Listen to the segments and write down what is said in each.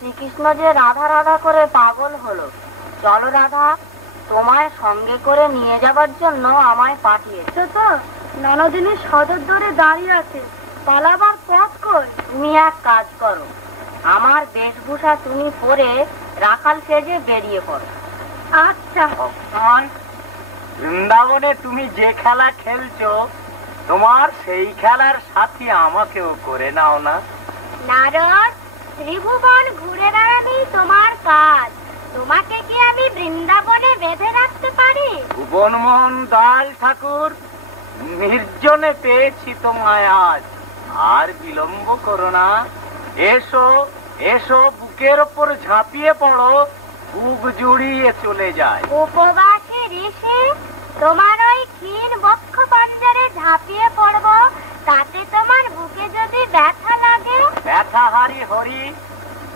শ্রীকৃষ্ণ যে রাধা রাধা করে পাগল হলো। চলো রাধা, তোমায় সঙ্গে করে নিয়ে যাবার জন্য আমায় পাঠিয়েছে। তো ননদিনী সদর ধরে দাঁড়িয়ে আছে, পালাবার পথ কই? তুমি এক কাজ করো, আমার বেশভূষা তুমি পরে রাখাল সেজে বেরিয়ে পড়ো। আচ্ছা। বৃন্দাবনে তুমি যে খেলা খেলছো, তোমার সেই খেলার সাথী আমাকেও করে নাও না। নারদ, ত্রিভুবন ঘুরে বেড়াবেই তোমার কাজ, তোমাকে কি আমি বৃন্দাবনে বেঁধে রাখতে পারি? ভুবন মোহন দয়াল ঠাকুর, নির্জনে পেয়েছি তোমায় আজ, আর বিলম্ব করো না। এসো এসো, বুকের ওপর ঝাঁপিয়ে পড়ো, বুক জুড়িয়ে চলে যায়। উপবাসে ঋষি, তোমার ওই ক্ষীণ বক্ষ পাঞ্জরে ঝাঁপিয়ে পড়বো, তাতে তোমার বুকে যদি ব্যথা লাগে? ব্যথা হারি হরি,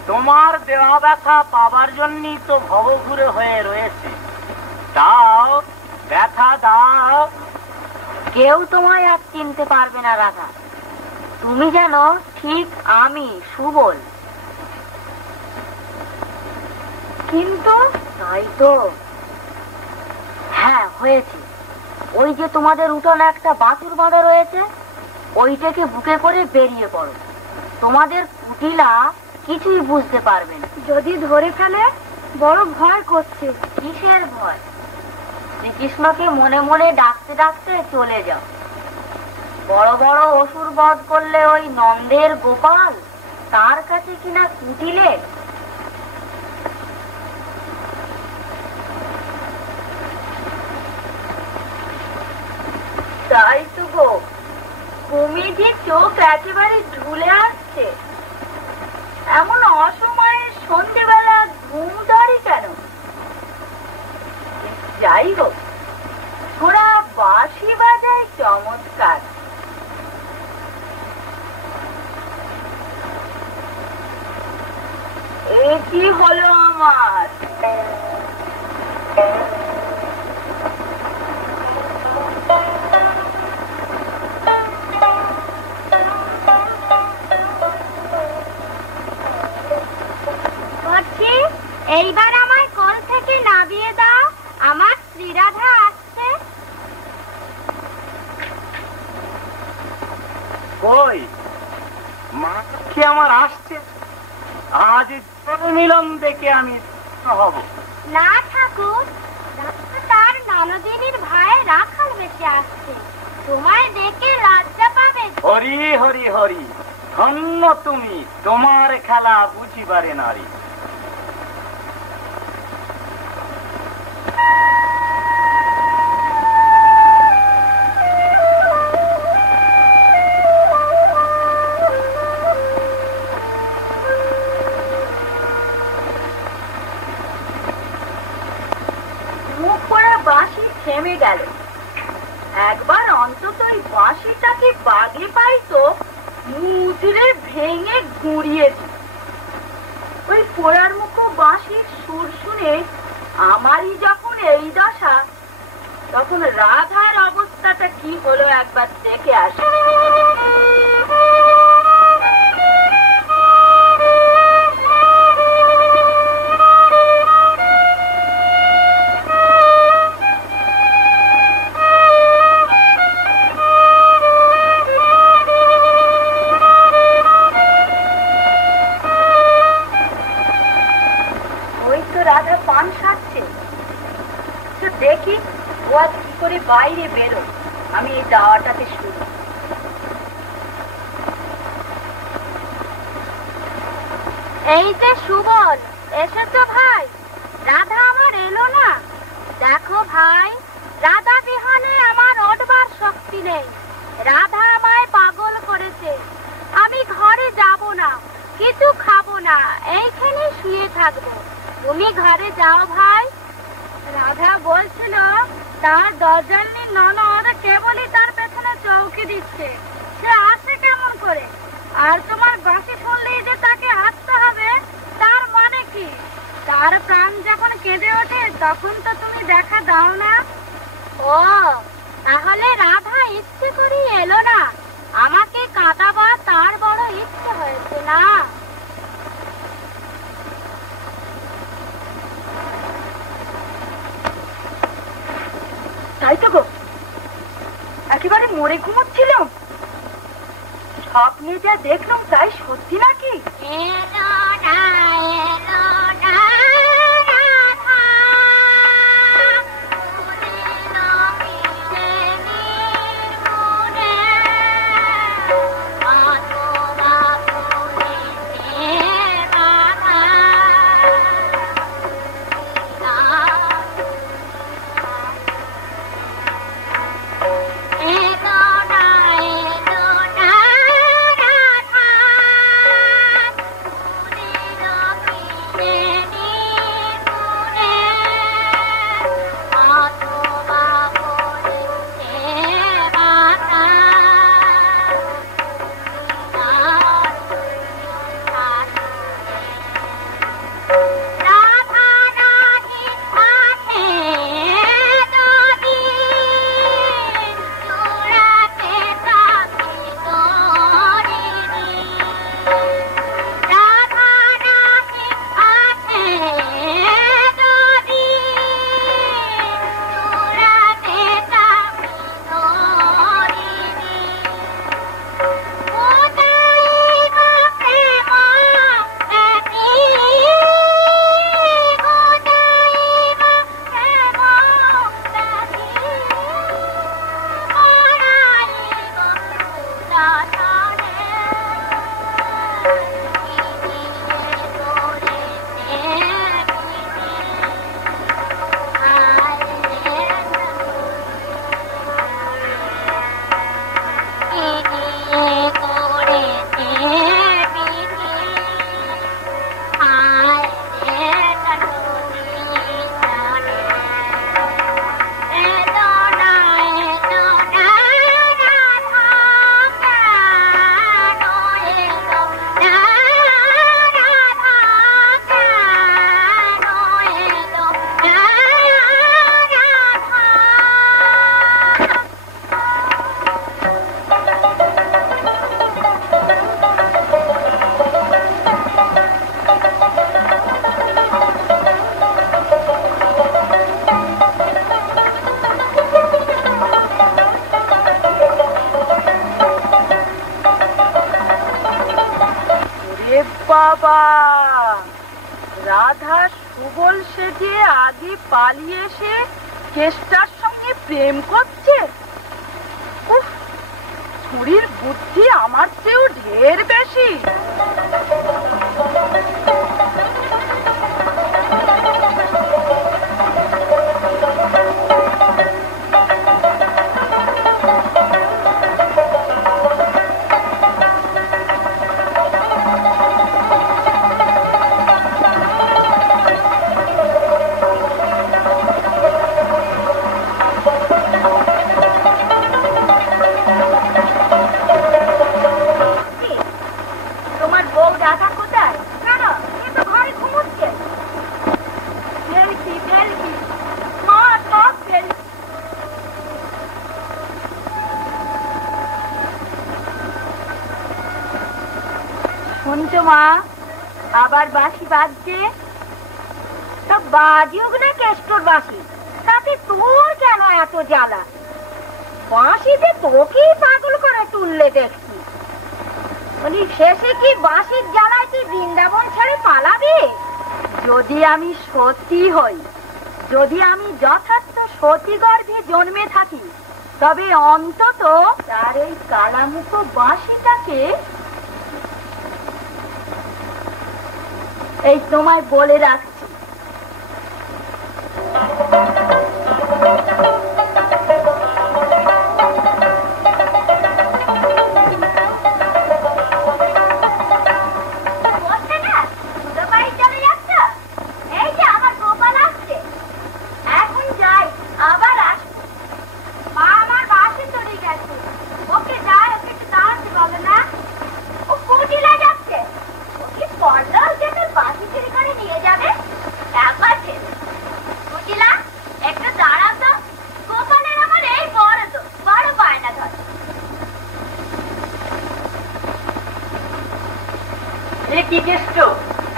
তোমার দেওয়া ব্যথা পাবার জন্যই তো ভবঘুরে হয়ে রয়েছে। দাও, ব্যথা দাও। কেউ তোমায় আর চিনতে পারবে না রাধা, তুমি যেন ঠিক আমি সুবল। কিন্তু তাই তো। হ্যাঁ হয়েছে, ওই যে তোমাদের উঠোনে একটা বাছুর বাঁধা রয়েছে, ওইটাকে বুকে করে বেরিয়ে পড়ো। তোমাদের কুটিলা কিছুই বুঝতে পারবে না। যদি ধরে ফেলে? বড় ভয় করছে। কিসের ভয়? শ্রীকৃষ্ণকে মনে মনে ডাকতে ডাকতে চলে যাও। বড় বড় অসুর বধ করলে ওই নন্দের গোপাল, তার কাছে কিনা কুটিলে? তাই তো গো, কুমিজির চোখ একেবারে ঝুলে আসছে। এমন অসময়ে সন্ধ্যেবেলা ঘুম ধরে কেন? যাই হোক, ওরা বাঁশি বাজায় চমৎকার। এ কি হলো আমার? কই মা কি আমার আসছে? আজ মিলন দেখে আমি হব না ঠাকুর, তার ননদিনীর ভাই রাখাল বেঁচে আসছে, তোমায় দেখে লজ্জা পাবে। হরি হরি হরি, ধন্য তুমি, তোমার খেলা বুঝিবারে নারী। মুখ পড়া বাঁশি থেমে গেল। একবার অন্তত ওই বাঁশিটাকে বাগে পাইতো মুচড়ে ভেঙে গুঁড়িয়ে দিত। ওই পোড়ার মুখো বাঁশির সুর শুনে আমারই যখন এই দশা, তখন রাধার অবস্থাটা কি হলো একবার দেখে আসি। রাধা পান সারছে, দেখি ও আজ কি করে বাইরে বেরো, আমি এই দাওয়াটাতে শুনি। এই যে সুবল, এসেছো ভাই? রাধা আমার এলো না। দেখো ভাই, রাধা বিহানে আমার ওঠবার শক্তি নেই। রাধা আমায় পাগল করেছে। আমি ঘরে যাব না, কিছু খাবো না, এইখানে শুয়ে থাকবো। তুমি ঘরে যাও ভাই। রাধা বলছিল তার দরজালনি ননদ কেবলই তার পেছনে চৌকি দিচ্ছে, সে আসে কেমন করে? আর তোমার বাঁশি শুনলেই যে তাকে আসতে হবে, তার মানে কি? তার প্রাণ যখন কেঁদে ওঠে তখন তো তুমি দেখা দাও না। ও তাহলে রাধা ইচ্ছে করে এলো না, আমাকে কাঁদাবার তার বড় ইচ্ছে হয়েছে না? তাই তো গো, একেবারে মরে ঘুমোচ্ছিলাম, স্বপ্নে যা দেখলাম তাই সত্যি নাকি? এলো না, এলো না। বাবা, রাধা সুবল সেজে আগে পালিয়ে এসে কেষ্টার সঙ্গে প্রেম করছে। উফ, ছুরির বুদ্ধি আমার চেয়েও ঢের বেশি। শুনছো মা, আবার বাঁশি বাজছে। তা বাজিও না কেষ্টর বাঁশি, তাতে তোর কেন এত জ্বালা? বাঁশিতে তোকেই পাগল করে তুললে দেখছি। বলি শেষে কি বাঁশির জ্বালায় তুই বৃন্দাবন ছেড়ে পালাবি? যদি আমি সতী হই, যদি আমি যথার্থ সতী গর্ভে জন্মে থাকি, তবে অন্তত তার এই কালামুখ বাঁশিটাকে এই তোমায় বলে রাখছি।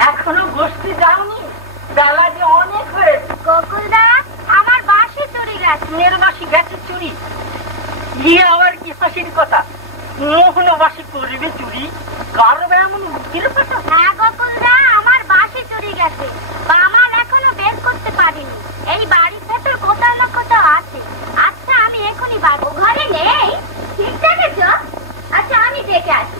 এখনো গোষ্ঠী যাওনি? বেলা যে অনেক হয়েছে। গোকুলদা, আমার বাঁশি চুরি গেছে। মেয়ের বাঁশি গেছে চুরি? ইয়ে আবার কি হাসির কথা? মোহন বাঁশি করবে চুরি? কার এমন বুদ্ধির কথা? হ্যাঁ গোকুলদা, আমার বাঁশি চুরি গেছে। আমার এখনো বের করতে পারিনি। এই বাড়ির ভেতর কোথাও না কোথাও আছে। আচ্ছা, আমি এখনই বাড়বো। ঘরে নেই? ঠিক দেখেছ? আচ্ছা, আমি দেখে আসি।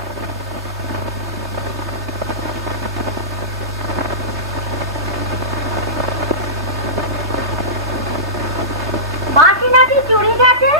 বাঁশি নাকি চুরি গেছে?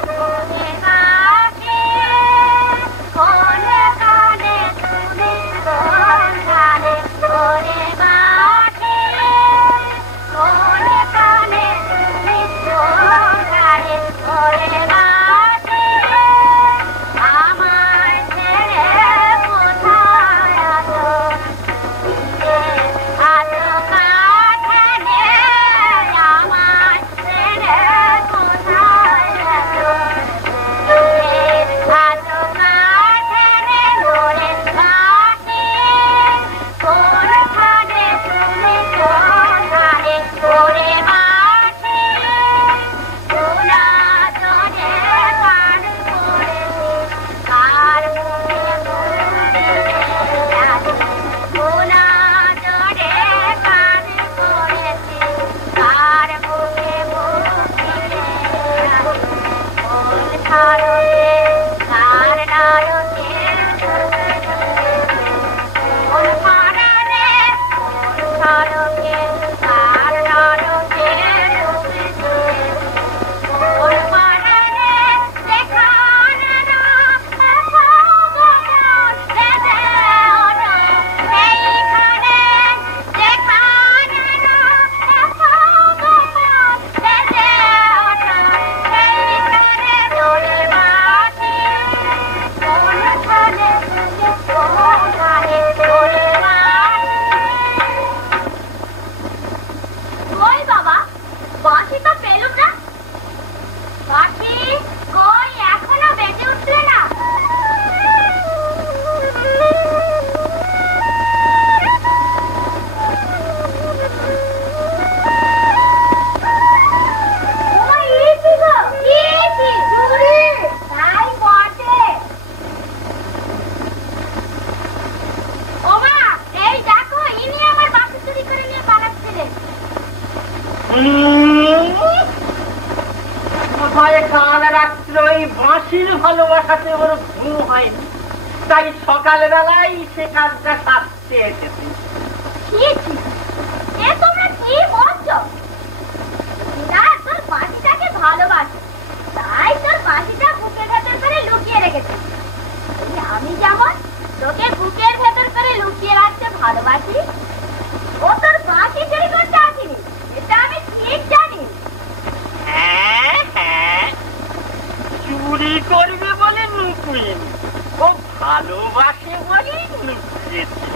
মাসির ভালোবাসাতে ওর ঘুম হয়নি, তাই সকালবেলায় সে কাজটা সারতে এসেছে। তোমরা কি বলছো? না, তোর মাসিটাকে ভালোবাসে, তাই তোর মাসিটা বুকের ভেতর করে লুকিয়ে রেখেছে। আমি যেমন তোকে বুকের ভেতর করে লুকিয়ে রাখতে ভালোবাসি, ও তোর মাসি চুরি করতে আসেনি, এটা আমি ঠিক জানি। হ্যাঁ হ্যাঁ, চুরি করবে বলে নুকুইন, ও ভালোবাসে বলেই লুকিয়েছিল।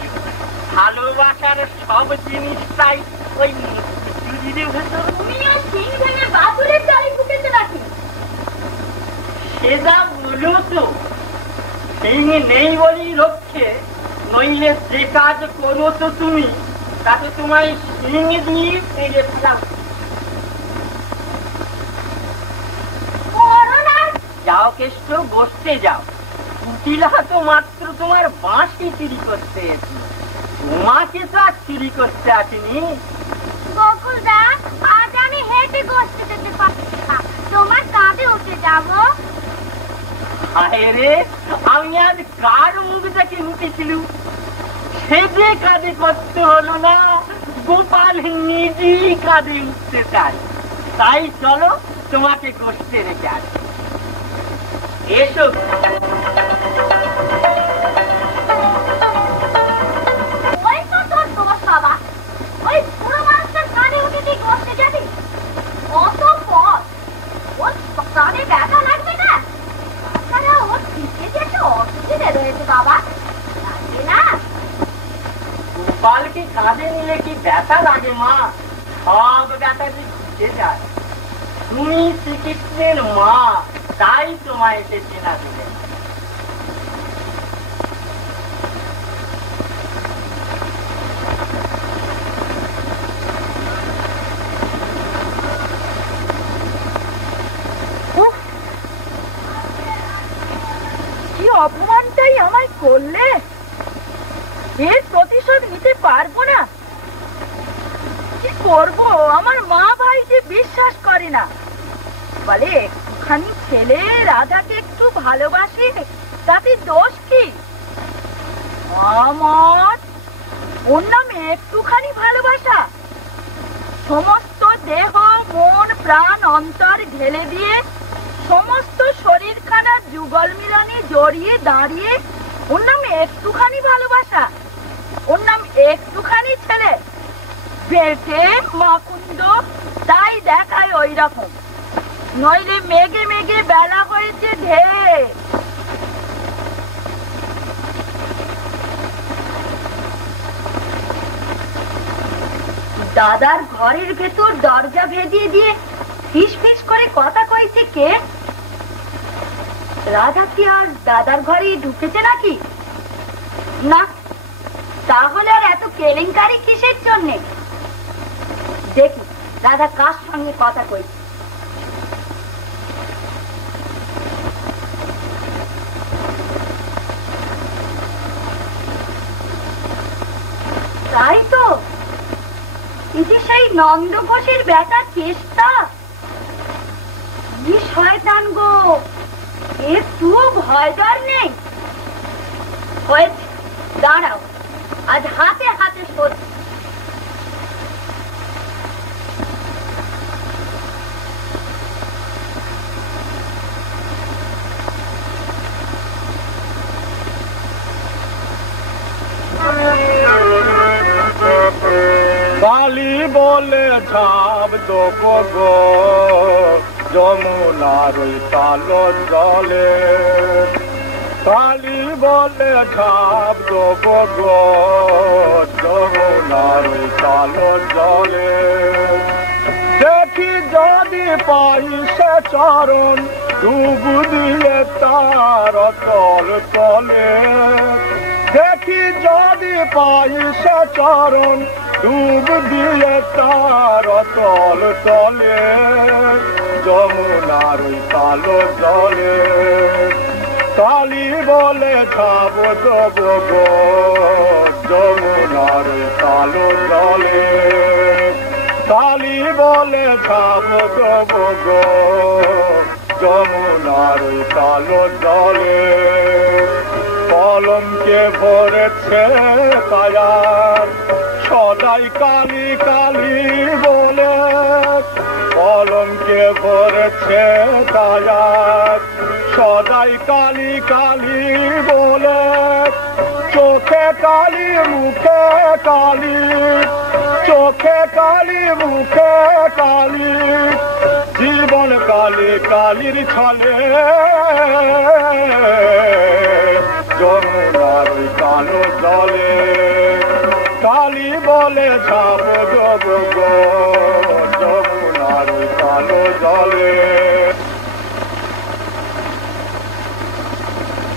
ভালোবাসার সব জিনিসটাই ওই চুরির ভেতর। তুমিও সিং ভেঙে বাদুড়ের চালি ফুটেছে নাকি? সে যা বলো তো, সিং নেই বলেই রক্ষে, নইলে যে কাজ করো তো তুমি, তাতে তোমায় সিং দিয়ে ফেলে ফেলা। যাও কেষ্ট, বসতে যাও। কুটিলা তো মাত্র তোমার বাঁশি চুরি করতে এসেছিল, তোমাকে তো আর চুরি করতে আসেনি। গোকুলদা, আজ আমি হেঁটে গোষ্ঠী যেতে পারছি না, তোমার কাঁধে উঠে যাবো। হায় রে, আমি আজ কার মুখ দেখে উঠেছিল, সে যে কাঁধে করতে হলো না, গোপাল নিজেই কাঁধে উঠতে চায়। তাই চলো, তোমাকে গোষ্ঠে রেখে আসি। এসো। ওই তো তোর দোষ বাবা, ওই বুড়ো মানুষটার কাঁধে উঠে তুই গোষ্ঠী যাবি? অত পথ, ওর কাঁধে ব্যথা লাগবে না? তাছাড়া ওর পিঠে যে একটা অসুবিধে রয়েছে বাবা, লাগবে না? গোপালকে কাঁধে নিলে কি ব্যথা লাগে মা? সব ব্যথা যে ঘুচে যায়। তুমি শ্রীকৃষ্ণের মা, তাই তোমায় এসে চেনা দিলে। কি অপমানটাই আমায় করলে, এর প্রতিশোধ নিতে পারবো না। কি করবো, আমার মা ভাই যে বিশ্বাস করে না, বলে একটুখানি ছেলে রাধাকে একটু ভালোবাসি, তাতে দোষ কি? আমার ওর নামে একটুখানি ভালোবাসা, সমস্ত দেহ মন প্রাণ অন্তর ঢেলে দিয়ে সমস্ত শরীরখানা যুগল মিলনে জড়িয়ে দাঁড়িয়ে ওর নামে একটুখানি ভালোবাসা, ওর নাম একটুখানি ছেলে, বেটে মাকুন্দ, তাই দেখায় ওই রকম। নইলে মেঘে মেঘে বেলা হয়েছে ঢের। দাদার ঘরের ভেতর দরজা ভেদিয়ে দিয়ে ফিস ফিস করে কথা কইছে কে? রাধা কি আর দাদার ঘরে ঢুকেছে নাকি? না, তাহলে আর এত কেলেঙ্কারি কিসের জন্যে? দেখি রাধা কার সঙ্গে কথা কইছে। তাই তো, এই যে সেই নন্দ ঘোষের বেটার চেষ্টা, কি শয়তান গো, একটুও ভয় ডর নেই। হয়েছে, দাঁড়াও, আজ হাতে হাতে শোধ। বালি বলে ঝাপ দোপো গো, যমুনার ওই কালো জলে। কালি বলে ঝাপ দোপো গো, যমুনার ওই কালো জলে। দেখি যদি পাই সে চরণ, ডুব দিয়ে তার তল তলে। দেখি যদি পাই সে চরণ, ডুব দিয়ে তার তল তলে। যমুনার ওই কালো জলে। কালি বলে ঝাপ দেবো গো, যমুনার ওই কালো জলে। কালি বলে ঝাপ দেবো গো, যমুনার ওই কালো জলে কলমকে ভরেছে কায়ার সদাই কালি কালি বলে কলমকে ভরেছে কায়ার সদাই কালি কালি বলে চোখে কালি মুখে কালি চোখে কালি মুখে কালি জীবন কালি কালির ছলে যমুনার ওই কালো জলে কালি বলে সাপ জব গো যমুনার ওই কালো জলে।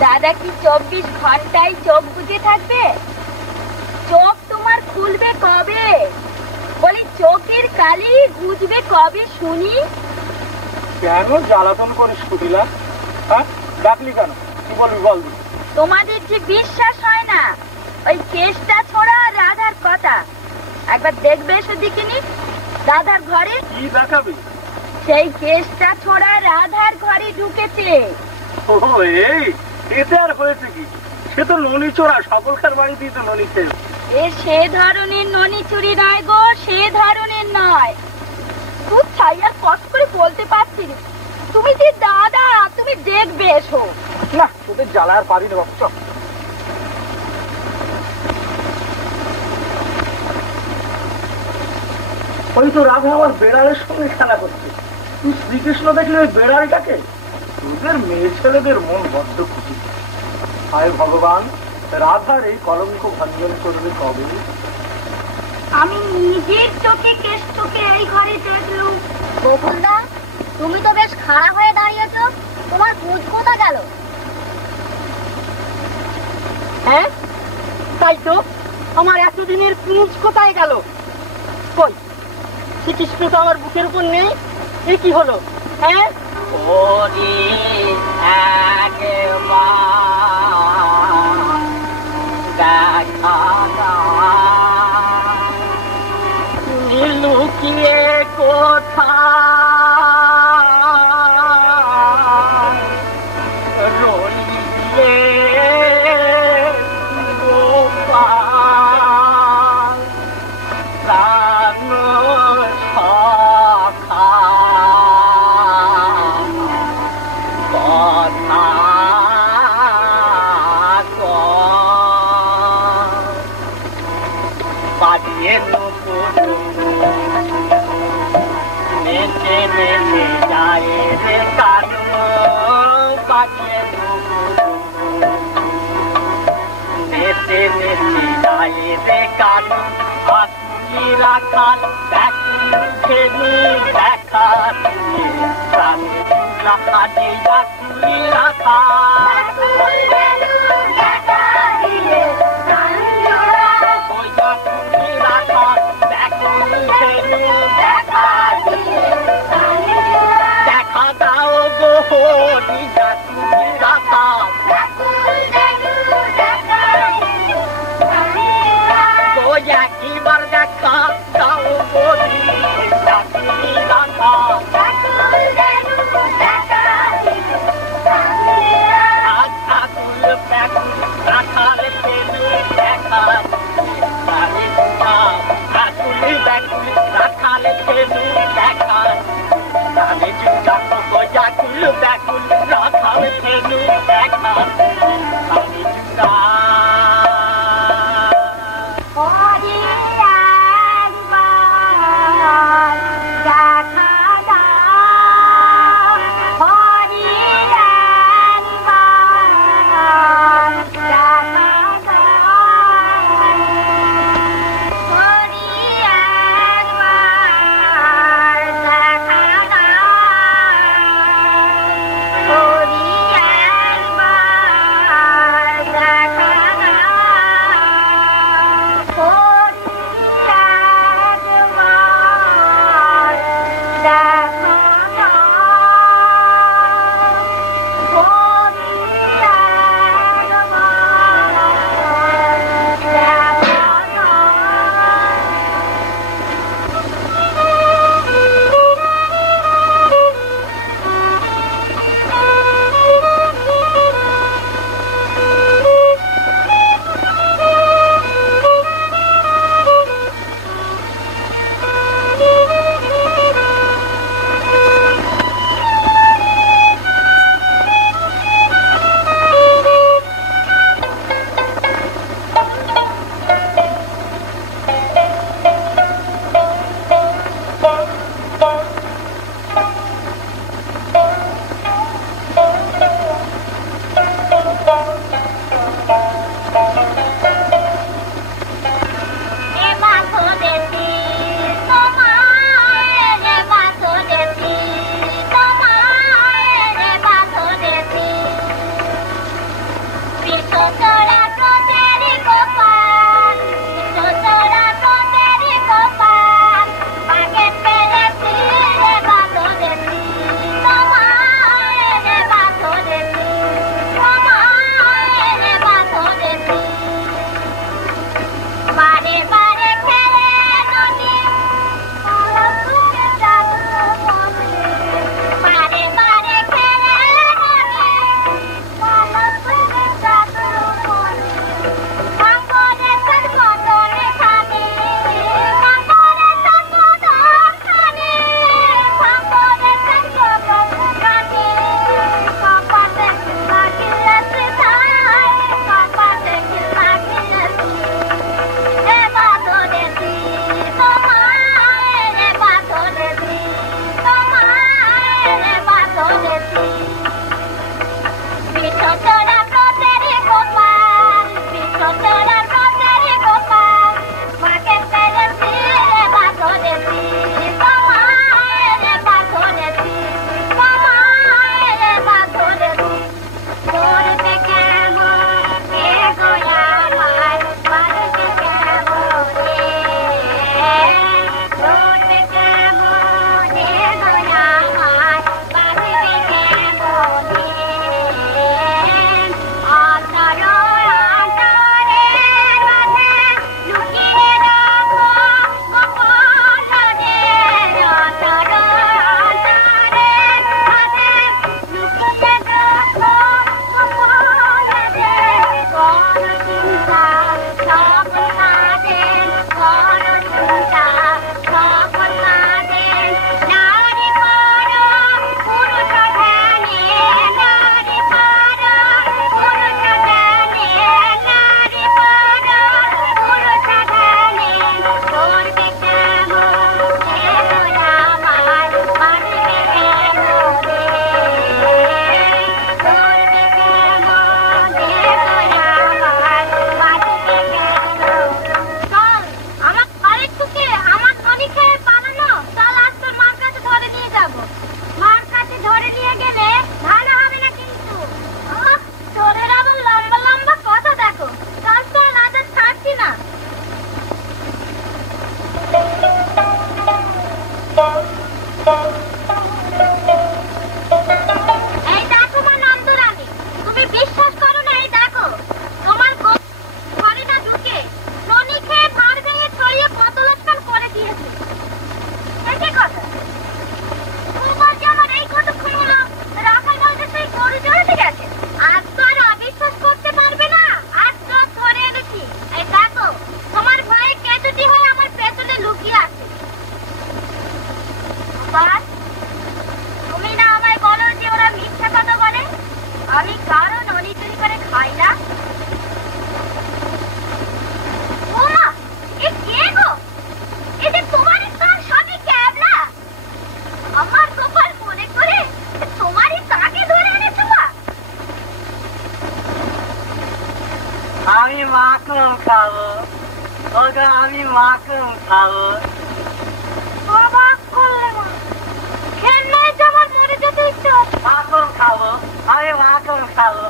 দাদা কি 24 ঘন্টায় চোখ বুজে থাকবে? চোখ তোমার খুলবে কবে? বলি চোখের কালি বুঝবে কবে শুনি? কেন জ্বালাতন করিস কুটিলা? হ্যাঁ, ডাকলি কেন? কি বলবি বল। তোমাদের যে বিশ্বাস হয় না ওই কেসটা ছোড়া রাধার কথা একবার দেখবে সেদিকে রাধার ঘরে। কি দেখাবি? সেই কেসটা ছোড়া রাধার ঘরে ঢুকেছে। ও এই এতে আর হয়েছে কি? সে তো ননি চোরা, সকলকার বাড়িতেই তো ননি খেয়ে। এ সে ধরনের ননি চুরি নয় গো, সে ধরনের নয়। তুই ছাই আর কষ্ট করে বলতে পারছি না। তুমি যে দাদা, তুমি দেখবে এসো। না, তোদের জ্বালা আর পারি না বাচ্চ। ওই তো রাধা আমার বেড়ালের সঙ্গে খেলা করছে। তুই শ্রীকৃষ্ণ দেখলে ওই বেড়ালটাকে? তোদের মেয়ে ছেলেদের মন বড্ড খুশি। হায় ভগবান, রাধার এই কলঙ্ক ভঞ্জন করবে কবে? আমি নিজের চোখে কেষ্টকে এই ঘরে দেখলুম। বকুলদা, তুমি তো বেশ খাড়া হয়ে দাঁড়িয়েছ, তোমার বুঝ কোথা গেল? হ্যাঁ তাই তো, আমার এতদিনের পুঁজ কোথায় গেল? কই, শ্রীকৃষ্ণ তো আমার বুকের উপর নেই। এ কি হলো? হ্যাঁ, লুকিয়ে কোথায় রইলে গোপাল প্রাণ সখা কথা বাজিয়ে নেচে নেচে যায় রে কানু বাজিয়ে নেচে নেচে যায় রে কানু আকুলি রাখাল দেখুনি দেখা প্রাণ রাখালে আকুলি রাখাল দেখা দাও গো নিজা তুমি রাখা গো একবার দেখা দাও গো নিজা তুমি রাখা আকুল আমি মাখন খাবো, ওগো আমি মাখন খাবো। অবাক করলে মা, খেলনায় যে আমার মরে যেতে ইচ্ছে হচ্ছে। মাখন খাবো, আমি মাখন খাবো।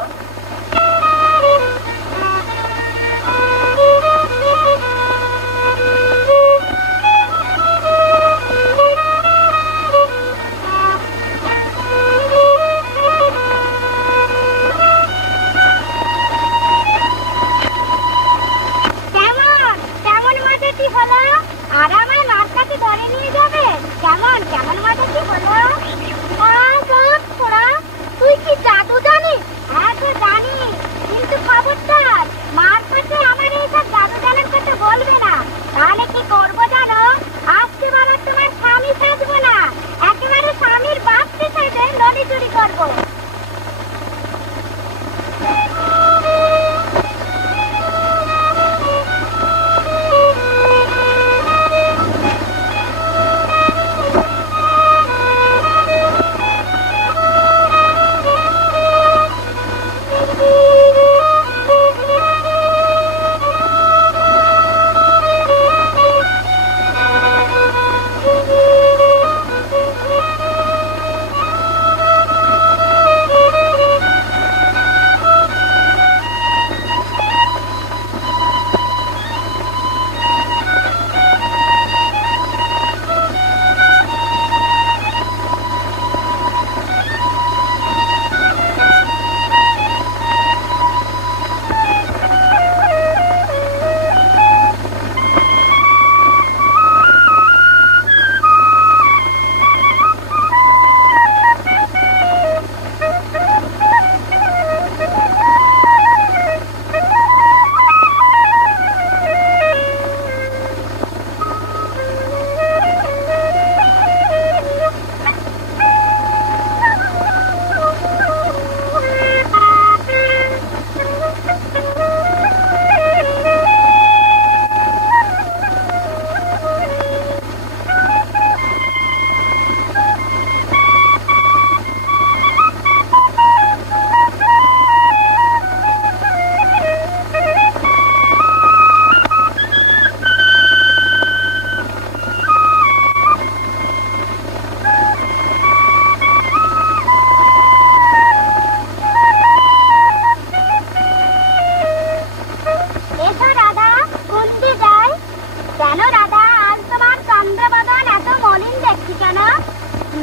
কেমন মজা কি হলো? আর আমায় মার কাছে ধরে নিয়ে যাবে? কেমন মজা কি হলো? তুই কি জাদু জানিস? হ্যাঁ তো জানি, কিন্তু খবরদার মার কাছে আমার এইসব জাদু জানার কথা বলবে না, তাহলে কি করবো জানো? আজকে বলার তোমার স্বামী সাজবো না, একেবারে স্বামীর বাপকে সাজে নলি চুরি করবো।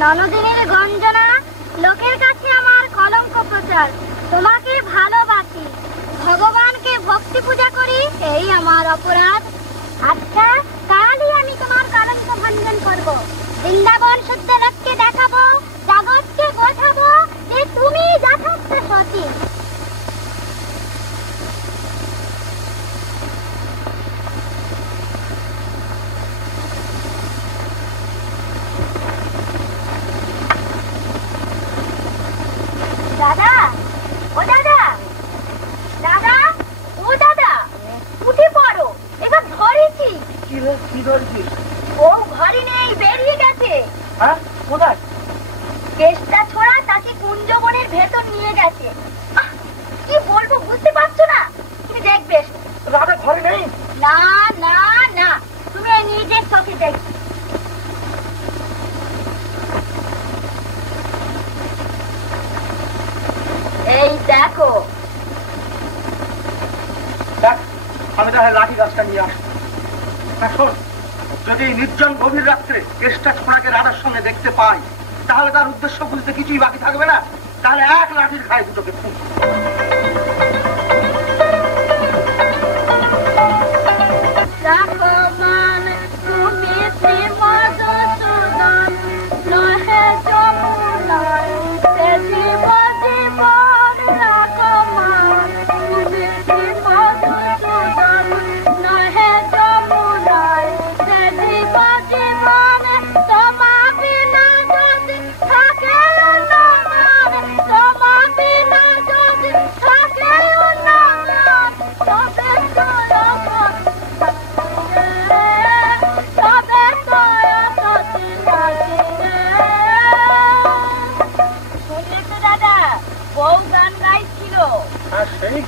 ননদিনীর গঞ্জনা, লোকের কাছে আমার কলঙ্ক প্রচার। তোমাকে ভালোবাসি, ভগবানকে ভক্তি পূজা করি, এই আমার অপরাধ। আচ্ছা, কালই আমি তোমার কলঙ্ক ভঞ্জন করব। বৃন্দাবন শুদ্ধ লোককে দেখাবো, জগৎকে বোঝাবো যে তুমি যথার্থ সতী। দাদা, ও দাদা, দাদা, ও দাদা, উঠে পড়ো, এবার ধরেছি। কি ধরেছিস? ও ঘরে নেই, বেরিয়ে গেছে। হ্যাঁ, কোথায়? কেসটা ছোড়া তাকে কুঞ্জবনের ভেতর নিয়ে গেছে। কি বলবো বুঝতে পারছো না? তুমি দেখবে। রাধা ঘরে নেই? না না না, তুমি নিজের চোখে দেখবে। এই দেখো। দেখ, আমি তাহলে লাঠি গাছটা নিয়ে আসবো। হ্যাঁ শোন, যদি নির্জন গভীর রাত্রে কেষ্টা ছোড়াকে রাধার সঙ্গে দেখতে পাই, তাহলে তার উদ্দেশ্য বুঝতে কিছুই বাকি থাকবে না। তাহলে এক লাঠির খায় দুটোকে খুব।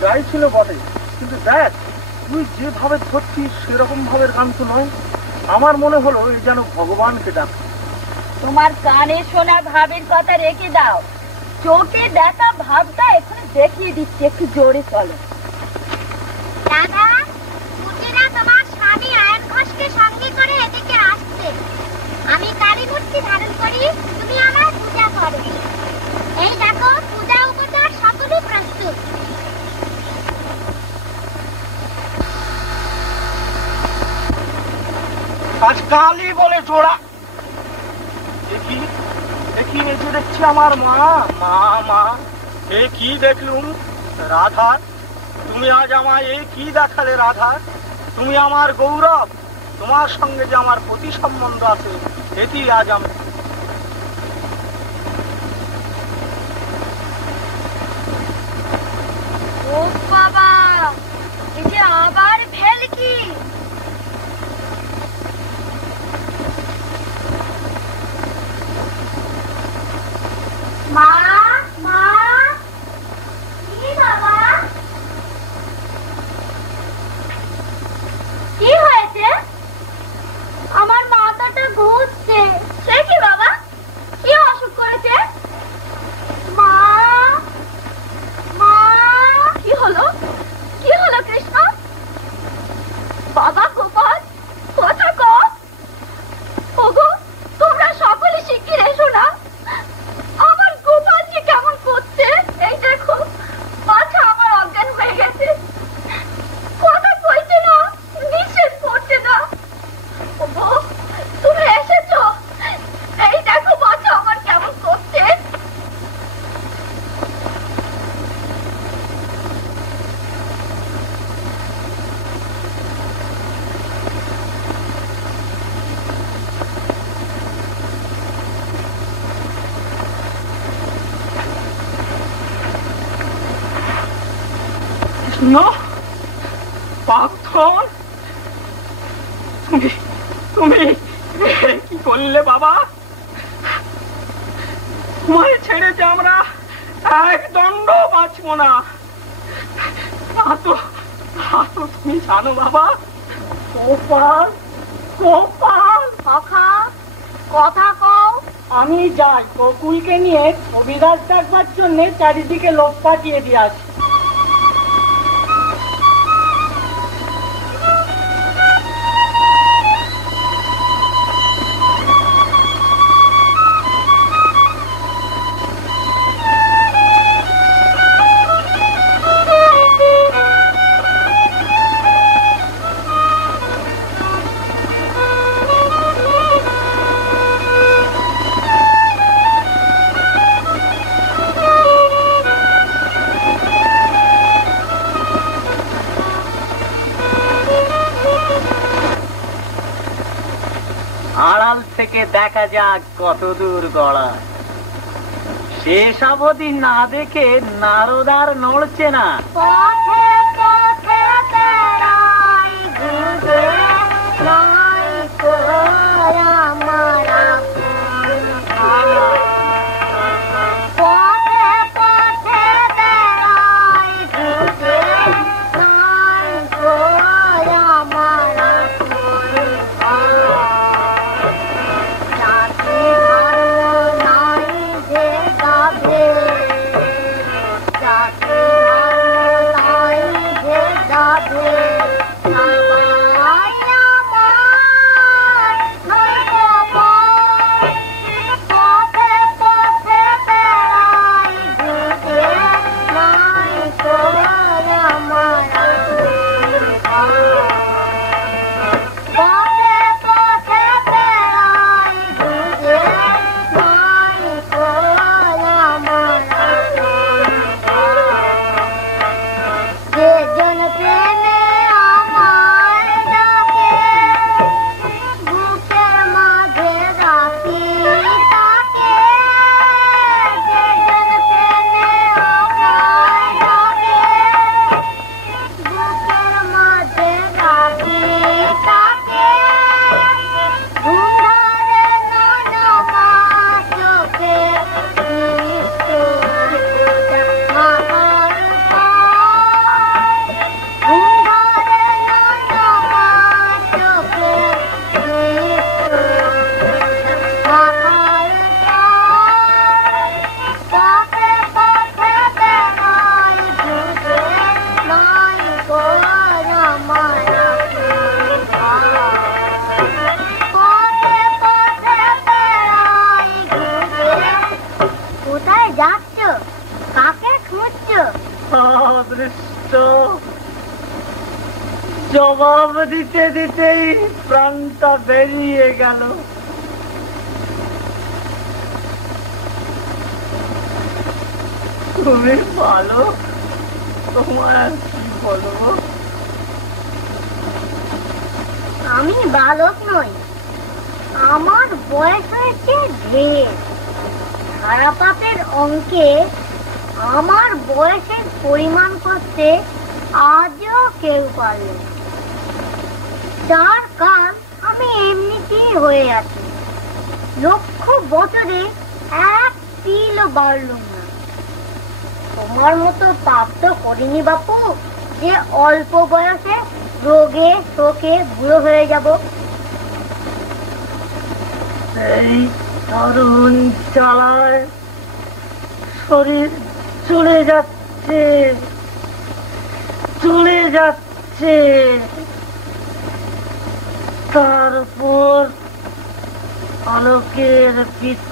গাইছিল বটে, কিন্তু কিন্তু দেখ, তুই যেভাবে ধরছিস সেরকম ভাবে গান তো নয়। আমার মনে হলো এই যেন ভগবানকে ডাক। তোমার কানে শোনা ভাবের কথা রেখে দাও, চোখে দেখা ভাবটা এখানে দেখিয়ে দিচ্ছি, একটু জোরে চলো। দাদা, পুটিরা তোমার স্বামী আয়ন ঘোষকে সঙ্গে করে এদিকে আসছে। আমি কালী মূর্তি ধারণ করি, তুমি আমার পূজা করো। এই দেখো, পূজা উপচার সকলই প্রস্তুত। আজ কালী বলে জোড়া। দেখি দেখি, এই যে দেখছি আমার মা। মা মা, এ কি দেখলুম? রাধা, তুমি আজ আমায় এই কি দেখালে? রাধা, তুমি আমার গৌরব, তোমার সঙ্গে যে আমার প্রতি সম্বন্ধ আছে এটি আজ আমি। ও বাবা, এই যে আবার ভেলকি। মা, মা, কি বাবা? কি হয়েছে? আমার মাথাটা ঘুরছে। সে কি বাবা? কি অসুখ করেছে? মা, মা, কি হলো? কি হলো কৃষ্ণ? বাবা গোপাল, কথা কও। ওগো, তোমরা সকলে শিগগির এসো না। আমার গোপাল যে কেমন করছে, এই দেখো, মাথা আমার অজ্ঞান হয়ে গেছে, কথা কইতে না, নিঃশ্বাস পড়ছে না। ওগো, তুমি এসেছো, এই দেখো মাথা আমার কেমন করছে। কৃষ্ণ, পাথর, তুমি তুমি কি করলে বাবা? তোমায় ছেড়ে যে আমরা এক দণ্ড বাঁচবো না, তা তো তুমি জানো বাবা। গোপাল, গোপাল, সখা, কথা কও। আমি যাই বকুলকে নিয়ে কবিরাজ ডাকবার জন্য চারিদিকে লোক পাঠিয়ে দিয়ে আসি। আড়াল থেকে দেখা যাক কত দূর গড়া। শেষ অবধি না দেখে নারদার নড়ছে না। পথে পথে বেড়াই ঘুরে, নাই তোর আমার আপন। পথে পথে বেড়াই ঘুরে, নাই তোর আমার আপন। জাতি ধর্ম নাই যে গাভে, জাতি ধর্ম নাই তো জবাব দিতে দিতেই প্রাণটা বেরিয়ে গেল। তুমি ভালো, তোমার আর কি বলবো। আমি বালক নই, আমার বয়স হয়েছে ঢের। সারা পাপের অঙ্কে আমার বয়সের পরিমাণ করতে আজও কেউ পারল না। যার কাল আমি এমনিতেই হয়ে আছি, লক্ষ বছরে এক তিলও বাড়লুম না। তোমার মতো পাপ তো করিনি বাপু যে অল্প বয়সে রোগে শোকে বুড়ো হয়ে যাব। এই তরুণ চালায় শরীর চলে যাচ্ছে, চলে যাচ্ছে। তারপর আলোকের পিতৃ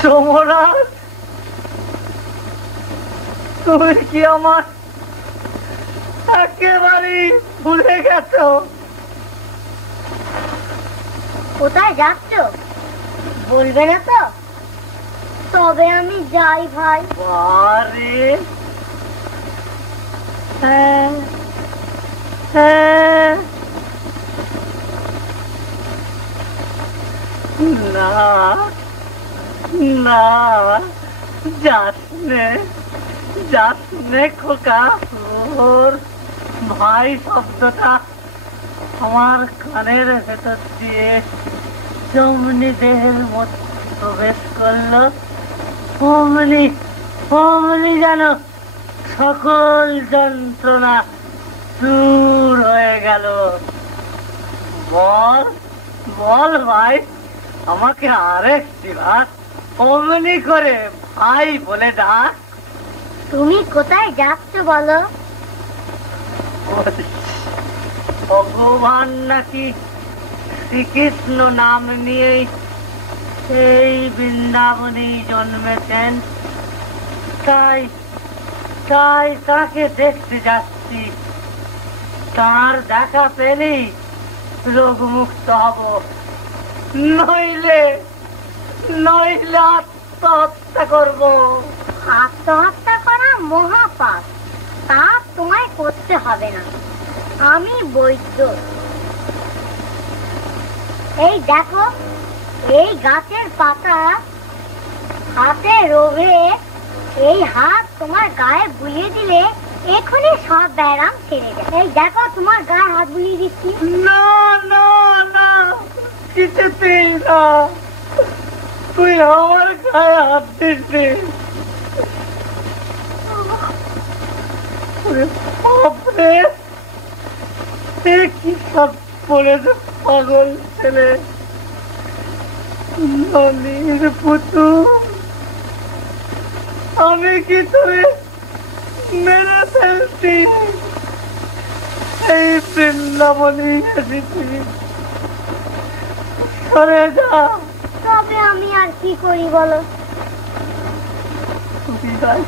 যমরাজ, তুমি কি আমার একেবারেই ভুলে গেছো? কোথায় যাচ্ছ বলবে না তো? তবে আমি যাই ভাই। বারে, হ্যাঁ হ্যাঁ, না না, যাসনে যাসনে খোকা। ওর ভাই শব্দটা আমার কানের ভেতর দিয়ে যেমনি দেহের মধ্যে প্রবেশ করলো, অমনি অমনি যেন সকল যন্ত্রণা দূর হয়ে গেল। বল বল ভাই, আমাকে আরেকটি বার অমনি করে ভাই বলে ডাক। তুমি কোথায় যাচ্ছ বলো? ভগবান নাকি শ্রীকৃষ্ণ নাম নিয়েই সেই বৃন্দাবনেই জন্মেছেন, তাই তাই তাকে দেখতে যাচ্ছি। তার দেখা পেলেই রোগমুক্ত হব, নইলে নইলে আত্মহত্যা করব। আত্মহত্যা করা মহাপাপ, তা তোমায় করতে হবে না। আমি বৈদ্য। এই দেখো, এই গাছের পাতা হাতে রোগে এই হাত তোমার গায়ে বুলিয়ে দিলে এখনই সব ব্যায়াম ছেড়ে যায়। এই দেখো, তোমার গায়ে হাত বুলিয়ে দিচ্ছি। না না না, কিছুতেই না, তুই আমার গায়ে হাত দিচ্ছি। বাপরে, কি সব পড়েছে পাগল ছেলে। ননির পুতুল, আমি কি তুমি মেরে ফেলছি? এই বৃন্দাবনে এসেছি, সরে যা। তবে আমি আর কি করি বলো? তুমি যাই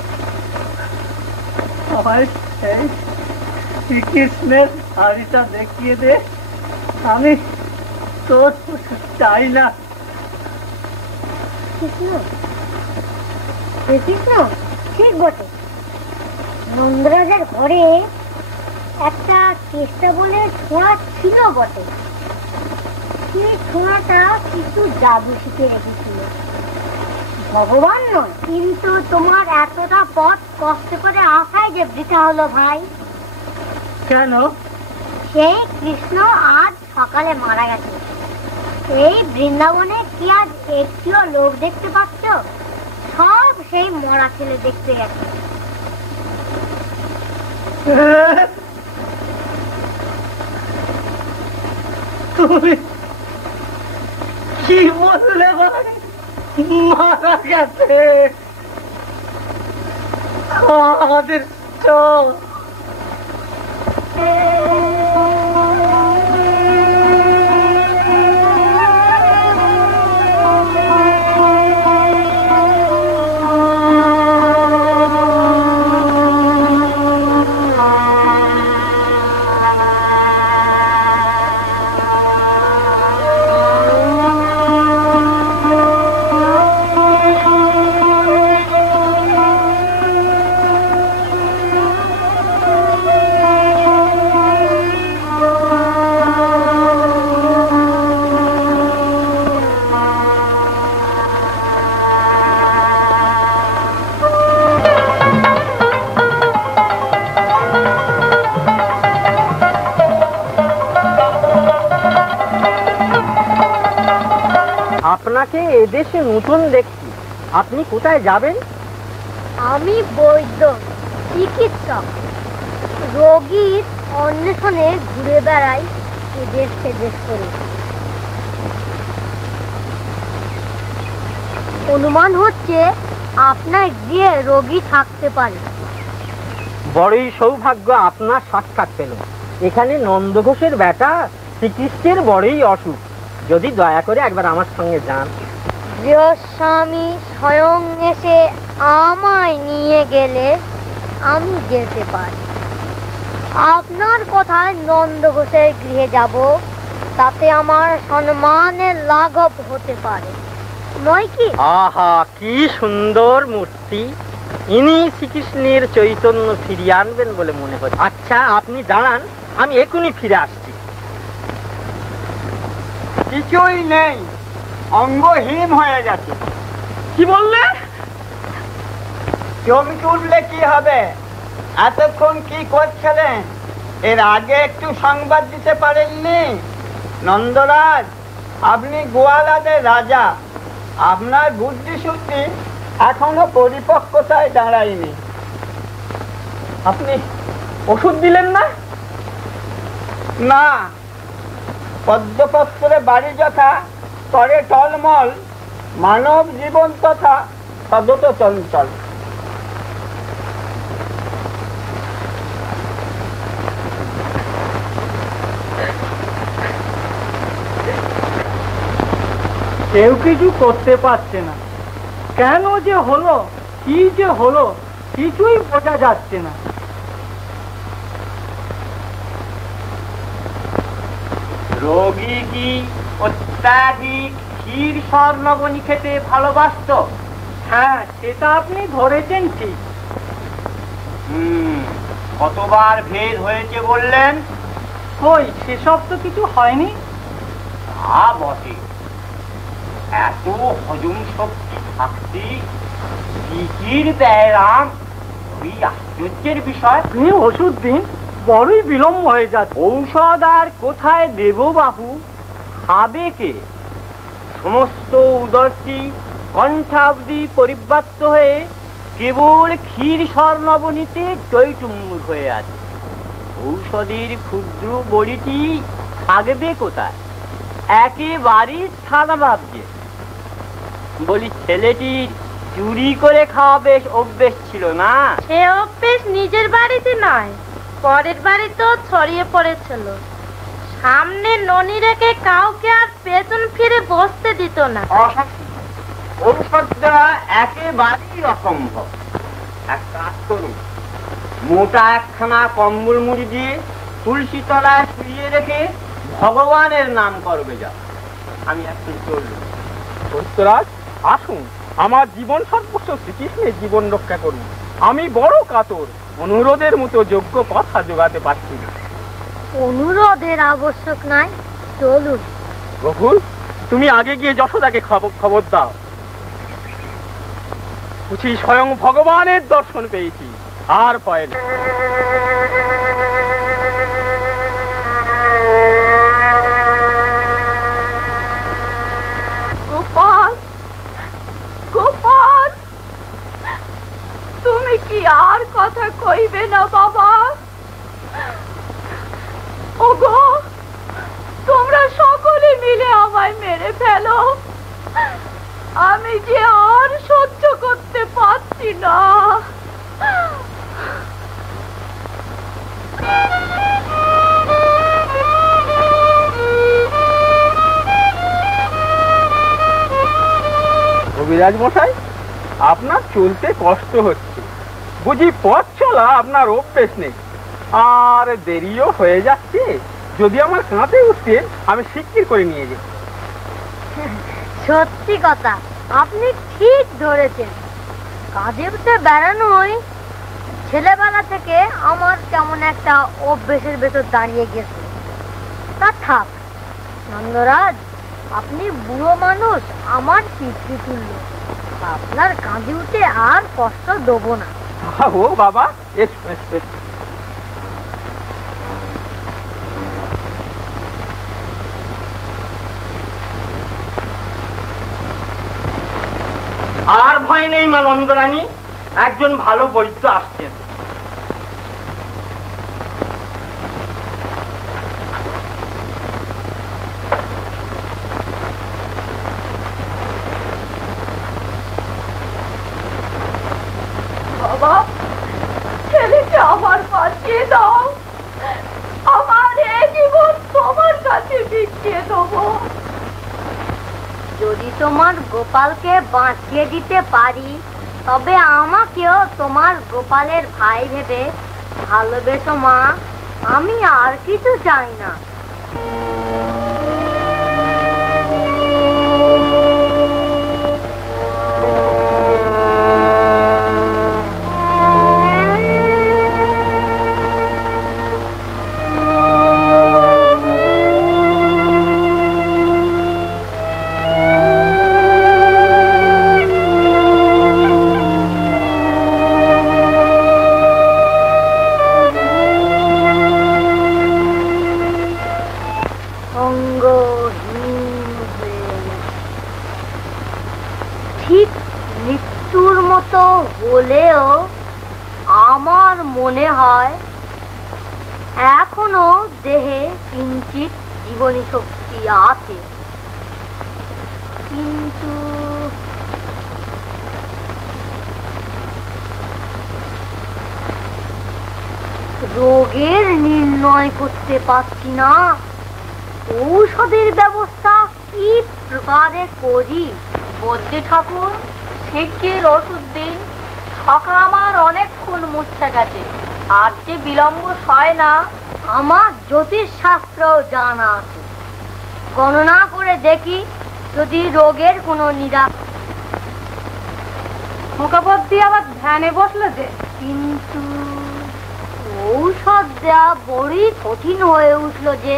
আমায় সেই শ্রীকৃষ্ণের শাড়িটা দেখিয়ে দে, আমি তোর চাই না। কৃষ্ণ, কৃষ্ণ, ঠিক বটে। নন্দরাজার ঘরে একটা চেষ্টা বলে ছোঁয়া ছিল বটে। সেই ছোঁয়াটা কিছু জাদু শিখে রেখেছিল। ভগবান নয়, কিন্তু তোমার এতটা পথ কষ্ট করে আসাই যে বৃথা হলো ভাই। কেন? সেই কৃষ্ণ আজ সকালে মারা গেছে। এই বৃন্দাবনে কি আজ একটিও লোক দেখতে পাচ্ছ? সব সেই মরা ছেলে দেখতে গেছে। তুমি কি বললে ভাই? মারা গেছে? অদৃষ্ট। আপনাকে এদেশে নতুন দেখছি। আপনি কোথায় যাবেন? আমি বৈদ্য, চিকিৎসক। রোগীর অন্বেষণে ঘুরে বেড়াই এদেশ সেদেশ করে। অনুমান হচ্ছে আপনার গিয়ে রোগী থাকতে পারে। বড়ই সৌভাগ্য আপনার সাক্ষাৎ পেল। এখানে নন্দ ঘোষের বেটা শ্রীকৃষ্ণের বড়ই অসুখ। যদি দয়া করে একবার আমার সঙ্গে যান। গৃহস্বামী স্বয়ং এসে আমায় নিয়ে গেলে আমি যেতে পারি। আপনার কথায় নন্দ ঘোষের গৃহে যাব, তাতে আমার সম্মানের লাঘব হতে পারে, নয় কি? আহা, কি সুন্দর মূর্তি! ইনি শ্রীকৃষ্ণের চৈতন্য ফিরিয়ে আনবেন বলে মনে হচ্ছে। আচ্ছা, আপনি দাঁড়ান, আমি এখনই ফিরে আসছি। কিছুই নেই, অঙ্গহীন হয়ে গেছে। কি বললে? চমকে উঠলে কি হবে? এতক্ষণ কি করছিলেন? এর আগে একটু সংবাদ দিতে পারেননি? নন্দরাজ, আপনি গোয়ালাদের রাজা। আপনার বুদ্ধি শুদ্ধি এখনো পরিপক্কতায় দাঁড়ায়নি। আপনি ওষুধ দিলেন না? না, পদ্মপত্রে বাড়ি যথা করে টলমল, মানব জীবন তথা সদত চঞ্চল। কেউ কিছু করতে পারছে না। কেন যে হলো, কি যে হলো, কিছুই বোঝা যাচ্ছে না। রোগী কি অত্যাধিক ক্ষীর স্বর্ণবনী খেতে ভালোবাসত? হ্যাঁ, সেটা আপনি ধরেছেন ঠিক। কতবার ভেদ হয়েছে বললেন? কই, সেসব তো কিছু হয়নি। তা বটে, এত হজম শক্তি থাকতে ক্ষীর ব্যায়াম ওই আশ্চর্যের বিষয়। আপনি ওষুধ দিন, বড়ই বিলম্ব হয়ে যাচ্ছে। ঔষধ আর কোথায় দেব বাবু? খাবে কে? সমস্ত উদরটি কণ্ঠাবধি পরিব্যাপ্ত হয়ে কেবল ক্ষীর স্বর্ণবনীতে টইটুম্বুর হয়ে আছে। ঔষধের ক্ষুদ্র বড়িটি থাকবে কোথায়? একেবারেই ছানা ভাবছে। বলি, ছেলেটির চুরি করে খাওয়া বেশ অভ্যেস ছিল না? সে অভ্যেস নিজের বাড়িতে নয়, পরের বাড়িতেও ছড়িয়ে পড়েছিল। সামনে ননি রেখে কাউকে আর পেছন ফিরে বসতে দিত না। ঔষধ দেওয়া একেবারেই অসম্ভব। এক কাজ করুন, মোটা একখানা কম্বল মুড়ি দিয়ে তুলসী তলায় শুয়ে রেখে ভগবানের নাম করবে যা। আমি এখন চললাম। দৈত্যরাজ, আসুন, আমার জীবন সর্বস্ব শ্রীকৃষ্ণের জীবন রক্ষা করুন। আমি বড় কাতর, অনুরোধের মতো যোগ্য কথা জোগাতে পারছি না। অনুরোধের আবশ্যক নাই, চলুন। রঘুল, তুমি আগে গিয়ে যশোদাকে খবর দাও। বুঝি স্বয়ং ভগবানের দর্শন পেয়েছি, আর ভয় নেই। গোপাল, গোপাল, তুমি কি আর কথা কইবে না বাবা? ওগো, তোমরা সকলে মিলে আমায় মেরে ফেলো, আমি যে আর সহ্য করতে পারছি না। কবিরাজ মশাই, আপনার চলতে কষ্ট হচ্ছে, বুঝি পথ চলা আপনার অভ্যেস নেই, আর দেরিও হয়ে যাচ্ছে। যদি আমার কাঁধে উঠতেন, আমি শিগগির করে নিয়ে যেত। সত্যি কথা, আপনি ঠিক ধরেছেন। কাজে উঠে বেড়ানোই ছেলেবেলা থেকে আমার কেমন একটা অভ্যেসের ভেতর দাঁড়িয়ে গেছে। তা থাক নন্দরাজ, আপনি বুড়ো মানুষ, আমার পিতৃ তুল্য। আপনার কাঁধে উঠে আর কষ্ট দেবো না। ও বাবা, এসো এসো এসো। ভয় নেই মা নন্দরানী, একজন ভালো বৈদ্য আসছেন। বাবা, ছেলেকে আমার বাঁচিয়ে দাও। আমার এই জীবন তোমার কাছে বিকিয়ে দেবো। যদি তোমার গোপালকে বাঁচিয়ে দিতে পারি, তবে আমাকেও তোমার গোপালের ভাই ভেবে ভালোবেসো মা। আমি আর কিছু চাই না। ঠিক মৃত্যুর মতো হলেও আমার মনে হয় এখনো দেহে কিঞ্চিত জীবনী শক্তি আছে। কিন্তু রোগের নির্ণয় করতে পারছি না। ঔষধের ব্যবস্থা কি প্রকারে করি? বদ্যি ঠাকুর, শিগগির ওষুধ দিন। সকা আমার অনেকক্ষণ মুছে গেছে, আর যে বিলম্ব হয় না। আমার জ্যোতিষ শাস্ত্র জানা আছে, গণনা করে দেখি যদি রোগের কোনো মুখাপত্তি আবার ধ্যানে বসলো যে। কিন্তু ঔষধ দেওয়া বড়ই কঠিন হয়ে উঠলো যে।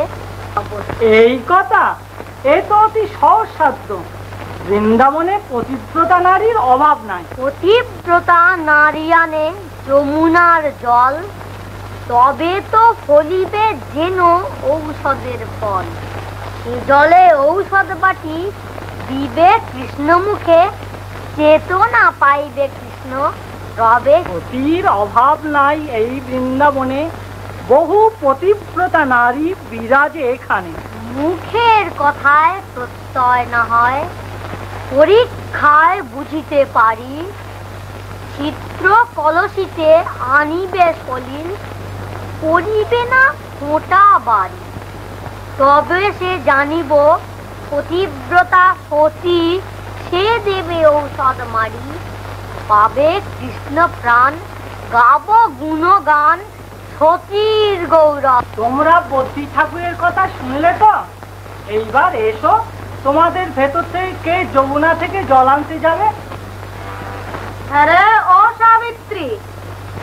এই কথা, এ তো অতি সহজ সাধ্য। বৃন্দাবনে পতিব্রতা নারীর অভাব নাই। পতিব্রতা নারী আনে যমুনার জল, তবে তো ফলিবে যেন ঔষধের ফল। জলে ঔষধ বাটি দিবে কৃষ্ণ মুখে, চেতনা পাইবে কৃষ্ণ রবে। পতির অভাব নাই এই বৃন্দাবনে, বহু পতিব্রতা নারী বিরাজে এখানে। মুখের কথায় প্রত্যয় না হয়, পরীক্ষায় বুঝিতে পারি। চিত্র কলসিতে আনিবে সলিল, করিবে না ফোঁটা বাড়ি। তবে সে জানিব পতিব্রতা সতী, সে দেবে ঔষধ মারি। পাবে কৃষ্ণ প্রাণ, গাব গুণগান সতীর গৌরব। তোমরা বদ্যি ঠাকুরের কথা শুনলে তো? এইবার এসো, তোমাদের ভেতর থেকে কে যমুনা থেকে জল আনতে যাবে? আরে ও সাবিত্রী,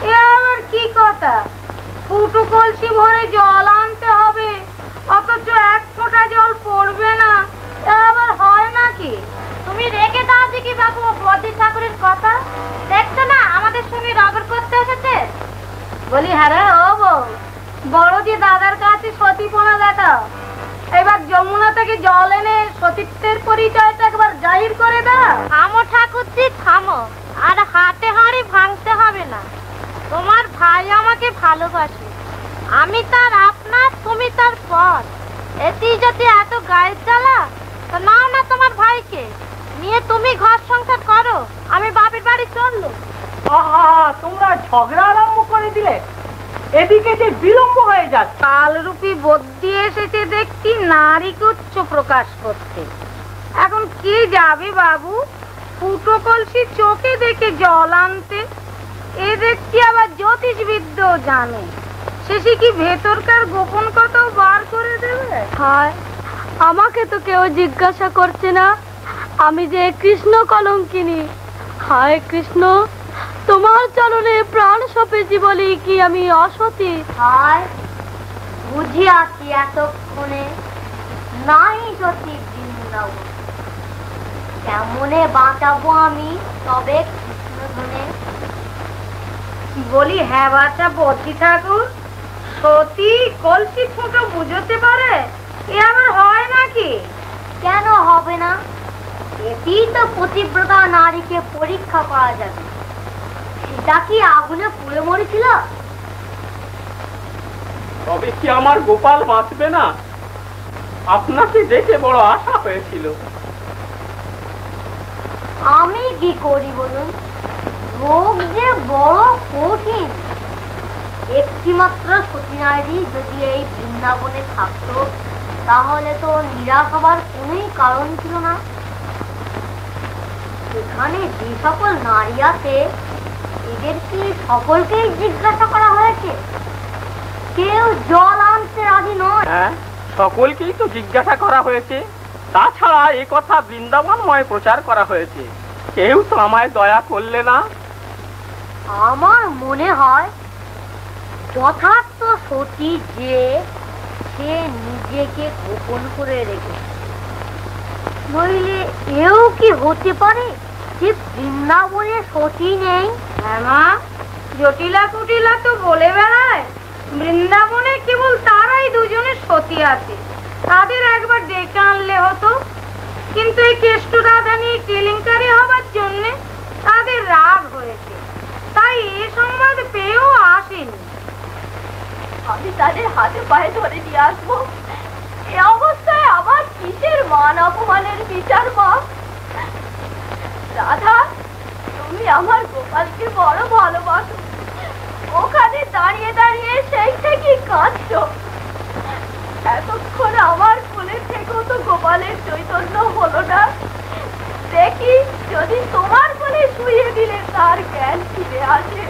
এ আবার কি কথা? ফুটো কলসি ভরে জল আনতে হবে, অথচ এক ফোঁটা জল পড়বে না। এ আবার হয় নাকি? তুমি রেখে দাও দেখি বাবু বদ্যি ঠাকুরের কথা। দেখছো না আমাদের সঙ্গে রগড় করতে এসেছে। বলি হ্যাঁ রে ও বউ, বড় যে দাদার কাছে সতীপনা দেখাও। এবার যমুনা থেকে জল এনে সতীত্বের পরিচয়টা একবার জাহির করে দাও। থামো ঠাকুরজি, থামো। আর হাতে হাঁড়ি ভাঙতে হবে না। তোমার ভাই আমাকে ভালোবাসে, আমি তার আপনার, তুমি তার পর। এতেই যদি এত গায়ের জ্বালা, তো নাও না তোমার ভাইকে নিয়ে তুমি ঘর সংসার করো, আমি বাপের বাড়ি চললো। আহা, তোমরা ঝগড়া আরম্ভ করে দিলে। এদিকে যে বিলম্ব হয়ে যাচ্ছে। কালরূপী বদ্যি এসেছে দেখছি নারীকে উচ্চ প্রকাশ করতে। এখন কি যাবে বাবু ফুটো কলসি চোখে দেখে জল আনতে? এ দেখছি আবার জ্যোতিষবিদ্য জানে। শেষে কি ভেতরকার গোপন কথাও বার করে দেবে? হায়, আমাকে তো কেউ জিজ্ঞাসা করছে না আমি যে কৃষ্ণ কলঙ্কিনী। হায় কৃষ্ণ, তোমার চরণে প্রাণ সপেছি বলি কি আমি অসতী? হায়, বুঝিয়াছি এতক্ষণে নাই সতী বৃন্দাবন। কেমনে বাঁচাবো আমি তবে কৃষ্ণ ধনে? বলি হ্যাঁ বাচ্চা বদ্যি ঠাকুর, সতী কলসি ফুটো বুঝতে পারে? এ আমার হয় নাকি? কেন হবে না? এটি তো পতিব্রতা নারীকে পরীক্ষা করা যাবে। সেটা কি আগুনে পুড়ে মরেছিল? তবে কি আমার গোপাল বাঁচবে না? আপনাকে দেখে বড় আশা হয়েছিল। আমি কি করি বলুন, রোগ যে বড় কঠিন। একটিমাত্র সতী নারী যদি এই বৃন্দাবনে থাকতো, তাহলে তো নিরাশ হবার কোনোই কারণ ছিল না। এখানে যে সকল নারী আছে, এদের কি সকলকেই জিজ্ঞাসা করা হয়েছে? কেউ জল আনতে রাজি নয়। হ্যাঁ, সকলকেই তো জিজ্ঞাসা করা হয়েছে। তাছাড়া এই কথা বৃন্দাবনময় প্রচার করা হয়েছে। কেউ তো আমায় দয়া করলে না। আমার মনে হয় যথার্থ সতী যে, সে নিজেকে গোপন করে রেখেছে। নইলে এও কি হতে পারে যে বৃন্দাবনে সতী নেই? হ্যাঁ মা, জটিলা কুটিলা তো বলে বেড়ায় বৃন্দাবনে কেবল তারাই দুজনে সতী আছে, তাদের একবার ডেকে আনলে হতো। কিন্তু এই কেষ্ট রাধা নিয়ে কেলেঙ্কারি হবার জন্য তাদের রাগ হয়েছে, তাই এ সংবাদ পেয়েও আসেনি। আমি তাদের হাতে পায়ে ধরে নিয়ে আসবো। এ অবস্থায় আবার কিসের মান অপমানের বিচার? মা রাধা, তুমি আমার গোপালকে বড় ভালোবাসো। ওখানে দাঁড়িয়ে দাঁড়িয়ে সেই থেকে কাঁদছো। এতক্ষণ আমার কোলের থেকেও তো গোপালের চৈতন্য হলো না। দেখি যদি তোমার কোলে শুয়ে দিলে তার জ্ঞান ফিরে আসে।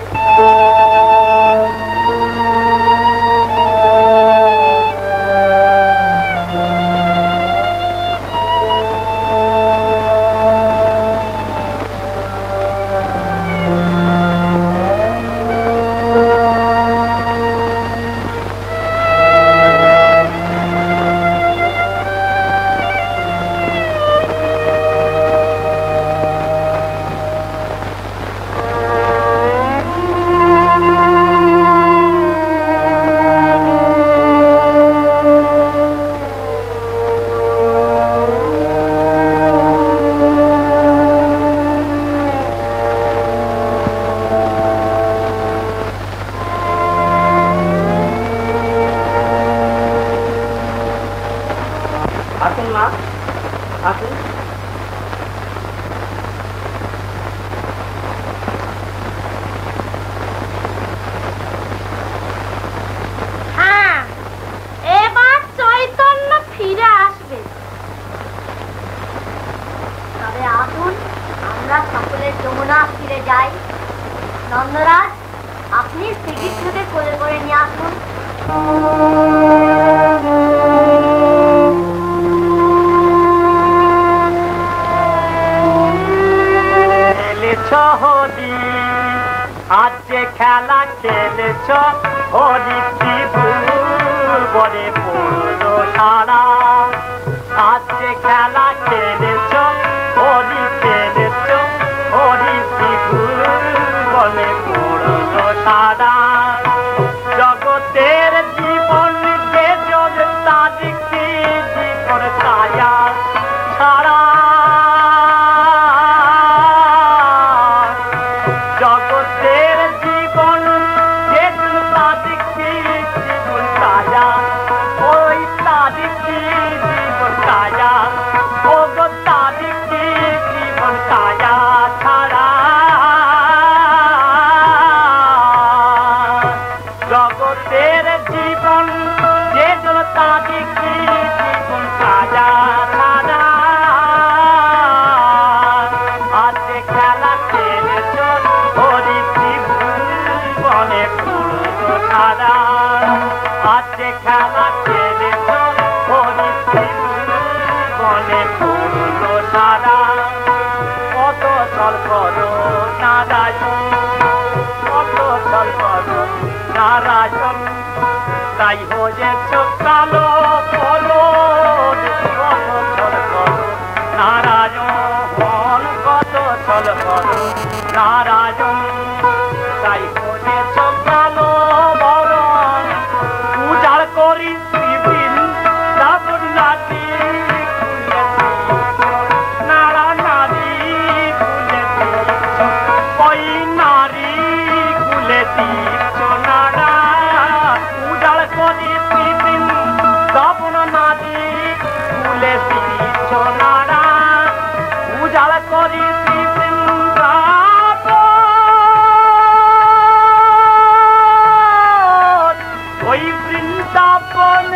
নন্দরাজ, আপনি শ্রীকৃষ্ণকে কোলে করে নিয়ে আসুন। আজ যে খেলা খেলেছ হরি বলে পড়লো সারা। আজ যে খেলা খেলেছ হরি খেলেছ হরি বলে পড়লো সারা। জগতের জীবন বেজর তারিখে জীবন কায়া ছাড়া। জগতের জীবন বেজর তারিখে জীবন কায়া, ওই তারিখে জীবন কায়া, ও গো তারিখে জীবন কায়া ছাড়া। জগতের জীবন বেজর তারিখে জীবন কায়া ছাড়া। আজ খেলা খেলেছ হরি বনে পুরো সারা। আজ খেলা খেলেছ হরি বনে পুরো সারা। কত চল করো নারায়ণ, কত চল করো নারায়ণ, তাই হয়েছ কালো বলো। কত চল করো নারায়ণ, কত চল করো নারায়ণ, তাই হয়েছ কালো বরণ। পূজার করি শ্রীবৃন্দাবন নাটি নারায়ণ। ওই নারী কুলে দিচ্ছ নাড়া উজাড় করি দিন দাবন নারী কুলে দিচ্ছ নাড়া উজাড় করি দিন ওই বৃন্দাবন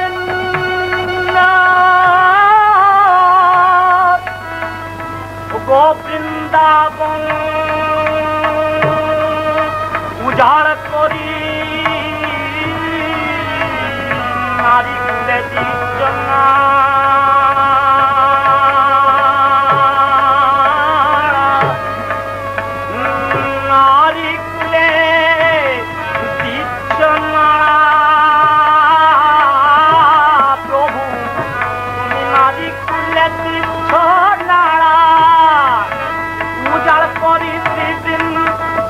বৃন্দাবন উজাড় করি নারী কুলে দিচ্ছ নারী কুলে দিচ্ছ প্রভু তুমি নারী কুলে দিচ্ছ নাড়া উজাড় করি দিন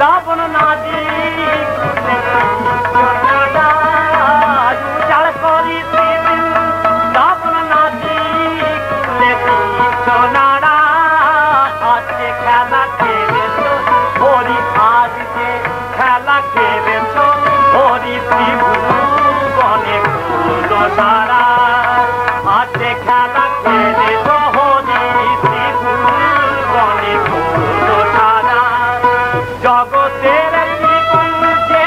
দাবন নারী উজাড় করি দিন দাবন নারী সোনারা আজকে খেলা খেলেছ হরি আজকে খেলা খেলেছ হরি ত্রিভুবনে ফুল সারা আজকে খেলা খেলেছ হরি ত্রিভুবনে ফুল সারা জগতের জীবন যে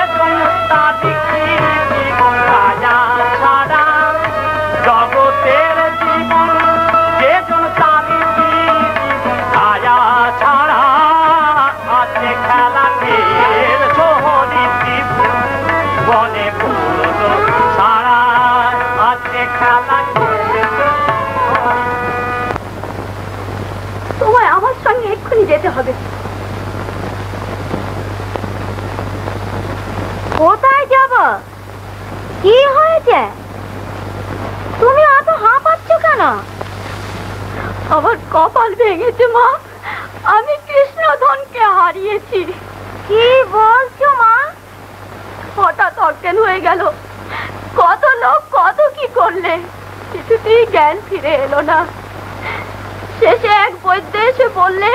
তাদিকে জীবন রাজা ছাড়া জগতের জীবন যে তাদিকে জীবন রাজা ছাড়া আছে খেলা খেলছ হরি ত্রিভুবনে ফুল সারা আছে খেলা খেলছ। তোমায় আমার সঙ্গে এক্ষুনি যেতে হবে। কোথায় যাব? কি হয়েছে? তুমি অত হাঁপাচ্ছ কেন? আমার কপাল ভেঙেছে মা, আমি কৃষ্ণধনকে হারিয়েছি। কি বলছো মা? হঠাৎ অজ্ঞান হয়ে গেল। কত লোক কত কি করলে, কিছুতেই জ্ঞান ফিরে এলো না। শেষে এক বৈদ্য এসে বললে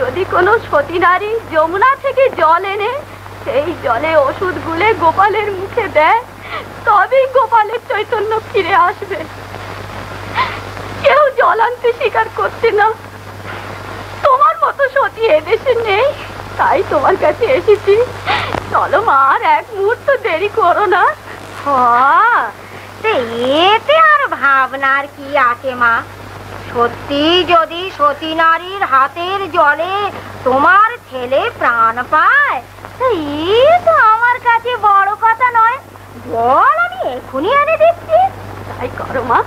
যদি কোনো সতী নারী যমুনা থেকে জল এনে সেই জলে ওষুধ গুলে গোপালের মুখে দেয় তবেই গোপালের চৈতন্য ফিরে আসবে। কেউ জল আনতে স্বীকার করছে না। তোমার মতো সতী এদেশে নেই, তাই তোমার কাছে এসেছি। চলো মা, আর এক মুহূর্ত দেরি করো না। এতে আর ভাবনার কি আছে মা? সত্যি যদি সতী নারীর হাতের জলে তোমার ছেলে প্রাণ পায়, এ তো আমার কাছে বড় কথা নয়। জল আমি এখনই এনে দিচ্ছি। তাই করো মা,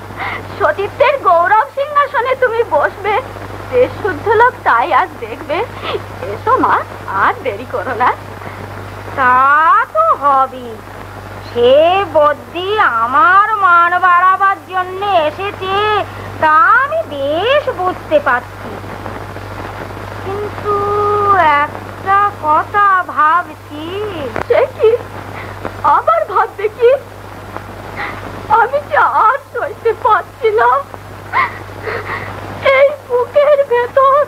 সতীত্বের গৌরব সিংহাসনে তুমি বসবে। দেশ শুদ্ধ লোক তাই আজ দেখবে। এসো মা, আর দেরি করো না। তা তো হবে। সে বদ্যি আমার মান বাড়াবার জন্য এসেছে, তা আমি বেশ বুঝতে পারছি। কিন্তু একটা কথা ভাবছি। সে কি? আবার ভাববে কি? আমি যে আর সইতে পারছি না। এই বুকের ভেতর।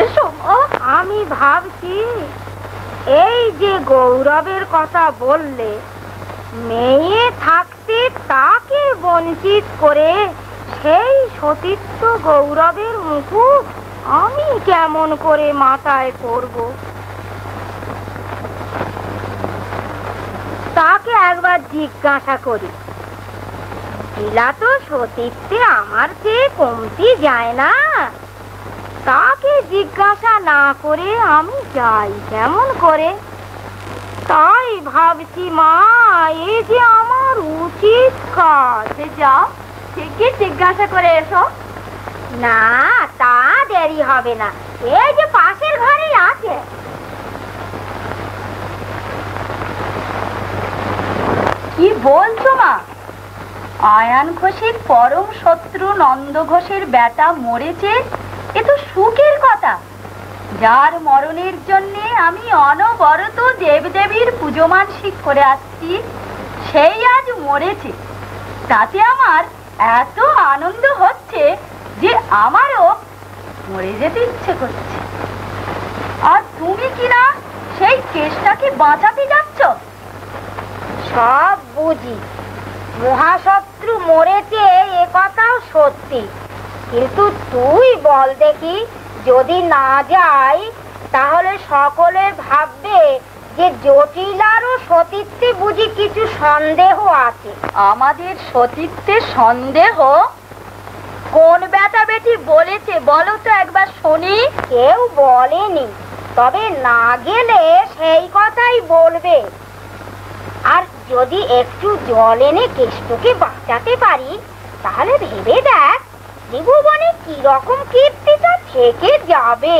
এসো মা। আমি ভাবছি এই যে গৌরবের কথা বললে, মেয়ে থাকতে তাকে বঞ্চিত করে সেই সতীত্ব গৌরবের মুকুট আমি কেমন করে মাথায় করব? তাকে একবার জিজ্ঞাসা করি। লীলা তো সতীত্বে আমার চেয়ে কমতি যায় না। তাকে জিজ্ঞাসা না করে আমি যাই কেমন করে? তাই ভাবছি মা, এই যে আমার উচিত কাজ। যাও, ঠিকই জিজ্ঞাসা করে এসো। না, তা দেরি হবে না। এই যে পাশের ঘরেই আছে। কি বলছো মা? আয়ান ঘোষের পরম শত্রু নন্দ ঘোষের বেটা মরেছে, এ তো সুখের কথা। যার মরণের জন্য আমি অনবরত দেবদেবীর পুজো মানসিক করে আসছি, সেই আজ মরেছে। তাতে আমার এত আনন্দ হচ্ছে যে আমারও মরে যেতে ইচ্ছে করছে। আর তুমি কি না সেই কেসটাকে বাঁচাতে যাচ্ছ? সব বুঝি, মহাশত্রু মরেছে এ কথাও সত্যি, কিন্তু তুই বল দেখি, যদি না যাই তাহলে সকলে ভাববে যে জটিলার ও সতীত্বে বুঝি কিছু সন্দেহ আছে। আমাদের সতীত্বে সন্দেহ? কোন বেটা বেটি বলেছে বলো তো একবার শুনি। কেউ বলেনি, তবে না গেলে সেই কথাই বলবে। আর যদি একটু জল এনে কেষ্টকে বাঁচাতে পারি, তাহলে ভেবে দেখ ত্রিভুবনে কিরকম কীর্তিটা থেকে যাবে।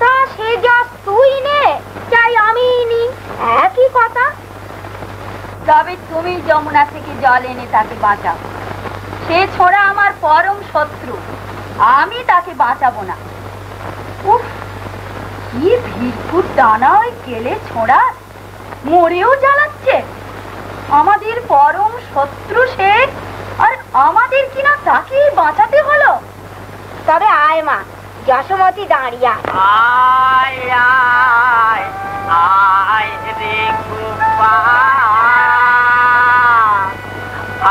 তা সে যশ তুই নে, চাই আমি নি, একই কথা। তবে তুমি যমুনা থেকে জল এনে তাকে বাঁচাও। সে ছোড়া আমার পরম শত্রু, আমি তাকে বাঁচাবো না। উফ, কি ভিড়কুট টানা ওই কেলে ছোড়া, মরেও জ্বালাচ্ছে। আমাদের পরম শত্রু সে, আর আমাদের কিনা তাকেই বাঁচাতে হলো। তবে আয় মা, যশোমতি দাঁড়িয়ে আয় আয় আয় রে গোপাল,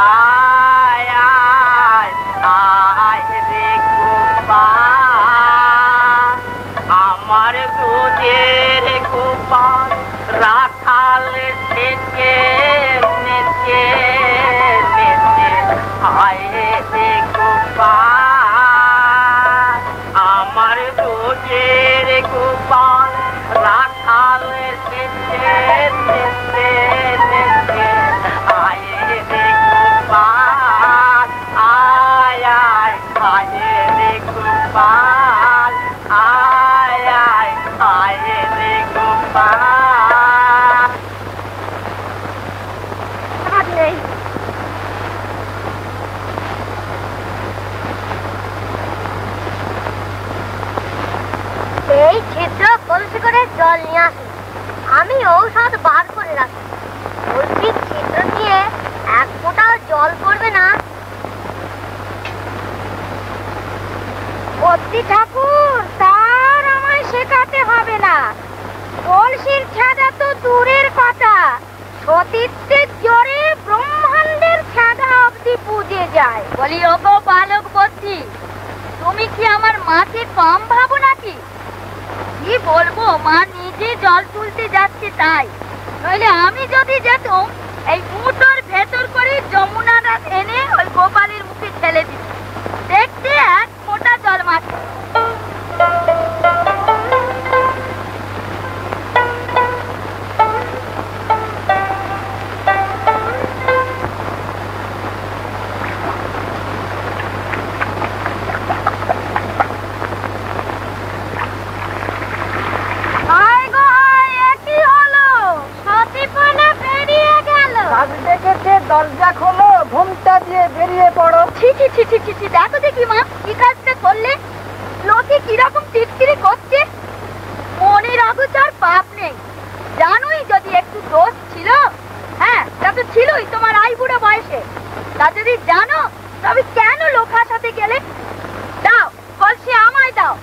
আয় আয় আয় রে গোপাল, আমার গোজের গোপাল রাখাল থেকে নেচে নেচে আয় রে গোপাল, আমার গোজের গোপাল রাখাল থেকে নেচে নেচে আয় রে গোপাল, আয় আয় আয় রে গোপাল, আয় আয় আয় রে গোপাল। নেই। এই ছিদ্র কলসি করে জল নিয়ে আসি, আমি ঔষধ বার করে রাখি। কলসির ছিদ্র দিয়ে এক ফোঁটাও জল পড়বে না। ভর্তি ঠাকুর, তার আমায় শেখাতে হবে না। কলসির ছাদা তো দূরের কথা, সতীত্বের জোরে ব্রহ্মাণ্ডের ছাদা অবধি পুজে যায়। বলি ওগো বালক বদ্যি, তুমি কি আমার মাকে কম ভাবো নাকি? কি বলবো, মা নিজে জল তুলতে যাচ্ছে তাই, নইলে আমি যদি যেতাম এই মুঠোর ভেতর করে যমুনাটা এনে ওই গোপালের মুখে ঠেলে দিত, দেখতে এক ফোঁটা জল মারছে। দরজা খোলো, ঘুমটা দিয়ে বেরিয়ে পড়ো। ছি ছি ছি ছি ছি, দেখো দেখি মা কি কাজটা করলে। লোকে কিরকম টিটকিরি করছে, মনের অগোচর পাপ নেই। জানোই যদি একটু দোষ ছিল, হ্যাঁ তা তো ছিলই তোমার আইবুড়ো বয়সে। তা যদি জানো তবে কেন লোক হাসাতে গেলে? দাও কলসি আমায় দাও,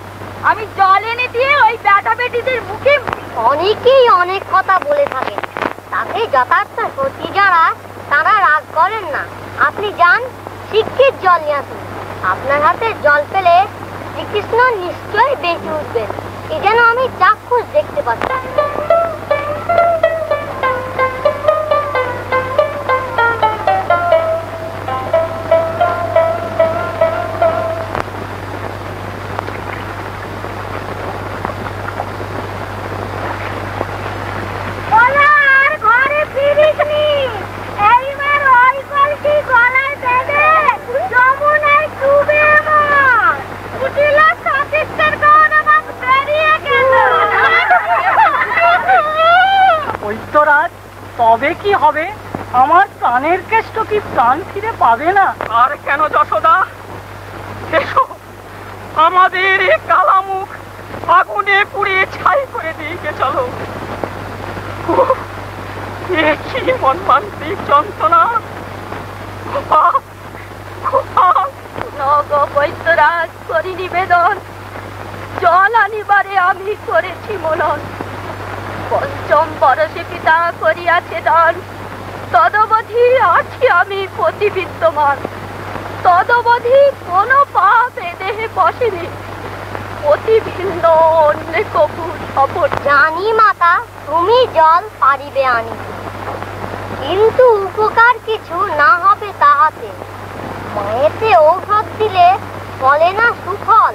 আমি জল এনে দিয়ে ওই বেটা বেটিদের মুখে। অনেকেই অনেক কথা বলে থাকেন, তাতে যথার্থ সত্যি যারা তারা রাগ করেন না। আপনি যান, শিগগির জল নিয়ে আসুন। আপনার হাতে জল পেলে শ্রীকৃষ্ণ নিশ্চয়ই বেঁচে উঠবেন, এ যেন আমি চাক্ষুষ দেখতে পাচ্ছি। তবে কি হবে? আমার প্রাণের কেষ্ট কি প্রাণ ফিরে পাবে না? আর কেন যশোদা, এসো, আমাদের এই কালা মুখ আগুনে পুড়িয়ে ছাই করে দিয়ে চলো। কি মর্মান্তিক যন্ত্রণা! নগ বৈদ্যরাজ করি নিবেদন, জল আনিবারে আমি করেছি মনন। পঞ্চম বরসে পিতা করিয়াছে দান, তদবধি আছি আমি প্রতিবিদ্যমান। তদবধি কোন পাপ এ দেহে বসেনি, অতি ভিন্ন অন্য কপুর সফর। জানি মাতা তুমি জল পারিবে আনি, কিন্তু উপকার কিছু না হবে তাহাতে। মায়েতে ঔষধ দিলে ফলে না সুফল,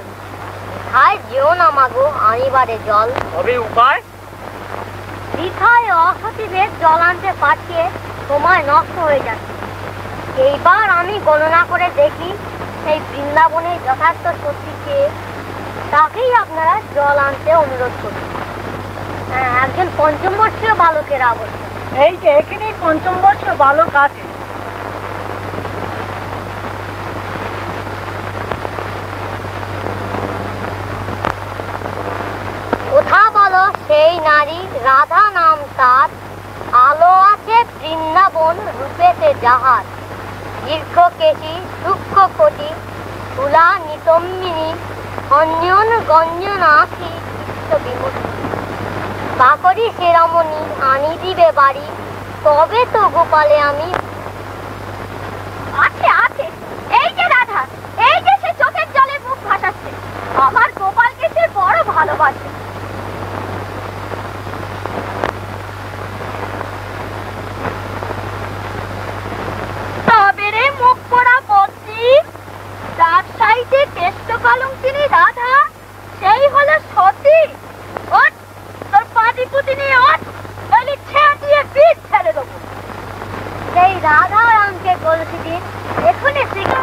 খায় যেও না মাগো আনিবারে জল। তবে উপায়? বৃথায় অসতীদের জল আনতে পাঠিয়ে সময় নষ্ট হয়ে যাচ্ছে। এইবার আমি গণনা করে দেখি সেই বৃন্দাবনের যথার্থ সত্যিকে, তাকেই আপনারা জল আনতে অনুরোধ করুন। হ্যাঁ, একজন পঞ্চম বর্ষীয় বালকের আবশ্যক। এই যে এখানেই পঞ্চম বর্ষ বালক আছে। কোথা বলো সেই নারী রাধা নাম তার, আলো আছে বৃন্দাবন রূপেতে যাহার। দীর্ঘ কেশী সূক্ষ্ম কোটি, তুলা নিতম্বিনী, অঞ্জন গঞ্জন আঁখি বিমূর্তি। বাকরি শিরোমণি আনি দিবে বাড়ি, তবে তো গোপালে আমি। আছে আছে, এই যে রাধা, এই যে সে চোখের জলে মুখ ভাসাচ্ছে। আমার গোপালকে সে বড় ভালোবাসে। তবে রে মুখ পড়া বদ্রি, তার সাইডে কেষ্ট কলঙ্কিনী রাধা, সেই হলো সতী। ওঠ, তোর পাটি পুতি নিয়ে ওঠ, নইলে ছেঁ দিয়ে পিঠ ছেড়ে দেবো। সেই রাধা রামকে কলসি দিন এখনই শিখে।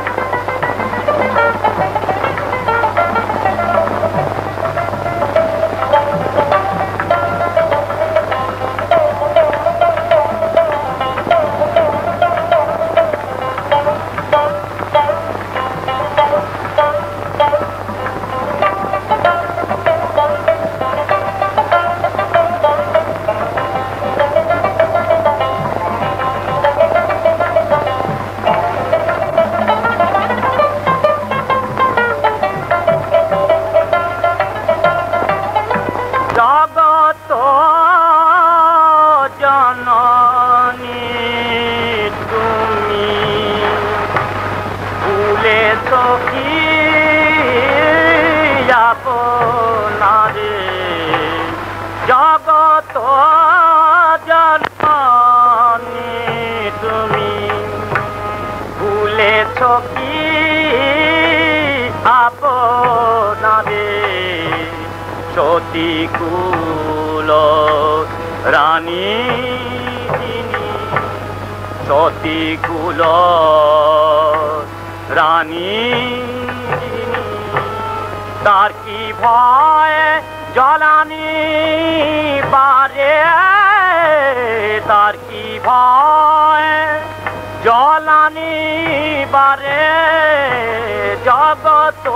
সতীকুল রানী, সতীকুল রানী, তার কি ভয় জ্বালানি বারে, তার কি ভয় জ্বালানি বারে। জগত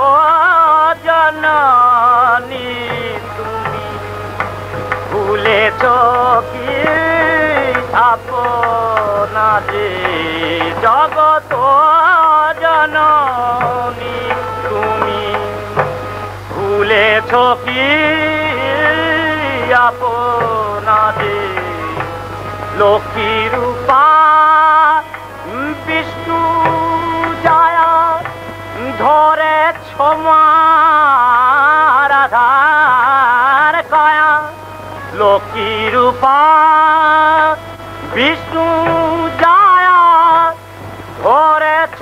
জননী তুমি ভুলেছ কি আপনারে, জগত জননী তুমি ভুলেছ কি আপনারে। লক্ষ্মী রূপা বিষ্ণু জায়া ধরেছ রাধার কায়া। লক্ষ্মী রূপা বিষ্ণু জায়া ধরেছ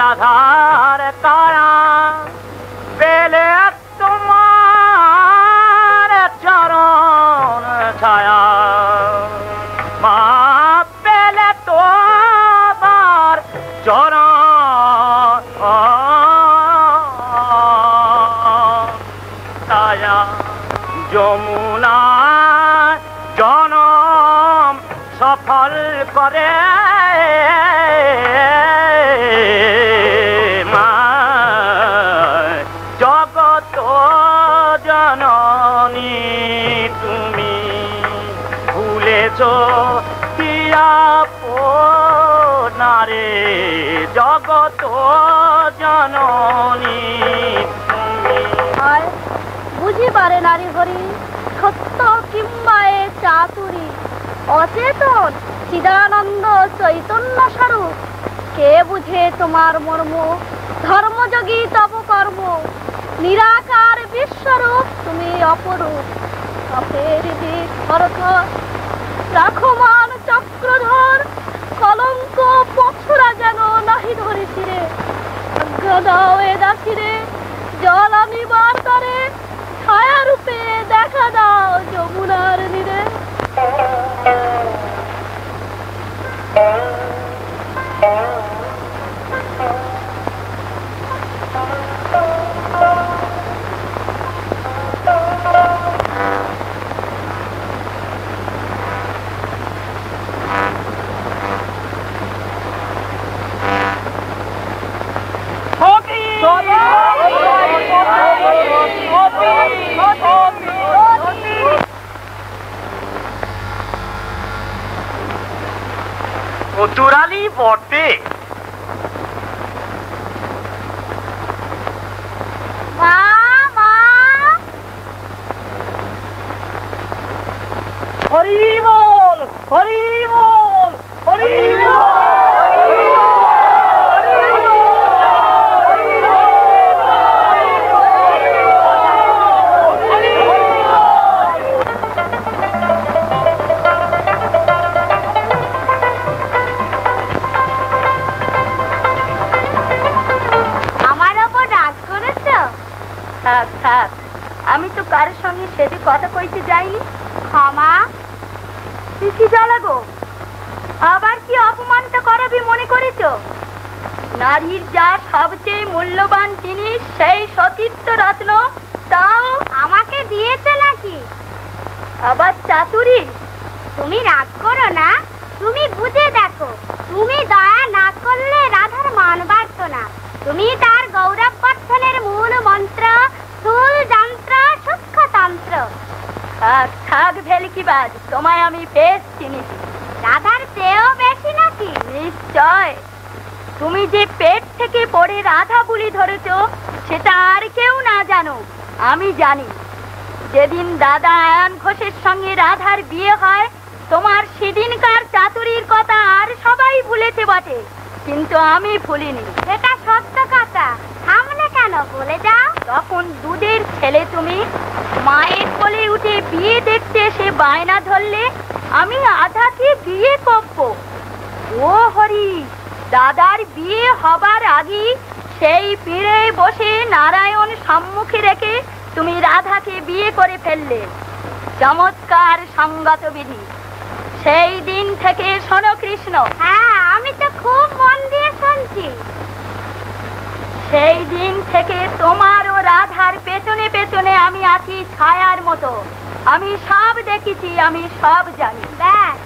রাধার কায়া। পেলে তোমার চরণ ছায়া, মা পেলে তোমার চরণ ছায়া। যমুনা জনম সফল করে মা, জগত জননী তুমি ভুলেছ নারে। জগত জননী বুঝিবারে নারী হরি সত্য কিংবা এ চাতুরী, অচেতন চিদানন্দ চৈতন্য স্বরূপ। কে বুঝে তোমার মর্ম, ধর্মযোগী তব কর্ম, নিরাকার বিশ্বরূপ তুমি অপরূপ। অপের দিক থরথর রাখো মান চক্রধর, কলঙ্ক পছরা যেন নাহি ধরে ছিঁড়ে। আজ্ঞা দাও এ দাসিরে জল আনিবার তরে, ছায়া রূপে দেখা দাও যমুনার নীরে। চতুরালি বটে। মা মা হরি বল, হরি বল, হরি বল। থাক থাক, আমি তো কারোর সঙ্গে সেদিন কথা কইতে যাইনি। ক্ষমা। তুই কি জ্বালাগো, আবার কি অপমানটা করাবি মনে করিস? নারীর যা সবচেয়ে মূল্যবান জিনিস সেই সতীর্থ রত্ন, তাও আমাকে দিয়েছে নাকি? আবার চাতুরি। তুমি রাগ করো না, তুমি বুঝে দেখো। তুমি দয়া না করলে রাধার মান বাড়ত না। তুমি তার গৌরব বর্ধনের মূল মন্ত্র, স্থূল যন্ত্র, সূক্ষ্ম তন্ত্র। থাক থাক ভেলকিবাজ, তোমায় আমি বেশ চিনিছি। রাধার চেয়েও বেশি নাকি? নিশ্চয়। তুমি যে পেট থেকে পড়ে রাধা বুলি ধরেছ সেটা আর কেউ না জানো, আমি জানি। যেদিন দাদা আয়ন ঘোষের সঙ্গে রাধার বিয়ে হয়, তোমার সেদিনকার চাতুরির কথা আর সবাই ভুলেছে বটে, কিন্তু আমি ভুলিনি। এটা সত্য কথা, সামনে কেন বলে যাও। তখন দুধের ছেলে তুমি, মায়ের কোলে উঠে বিয়ে দেখতে এসে বায়না ধরলে আমি আধাকে বিয়ে করব। ও হরি, দাদার বিয়ে হবার আগে সেই পীড়ে বসে নারায়ণ সম্মুখে রেখে তুমি রাধাকে বিয়ে করে ফেললে। চমৎকার সঙ্গত বিধি। সেই দিন থেকে শোনো কৃষ্ণ। হ্যাঁ, আমি তো খুব মন দিয়ে শুনছি। সেই দিন থেকে তোমার ও রাধার পেছনে পেছনে আমি আছি ছায়ার মতো। আমি সব দেখেছি, আমি সব জানি। ব্যাস,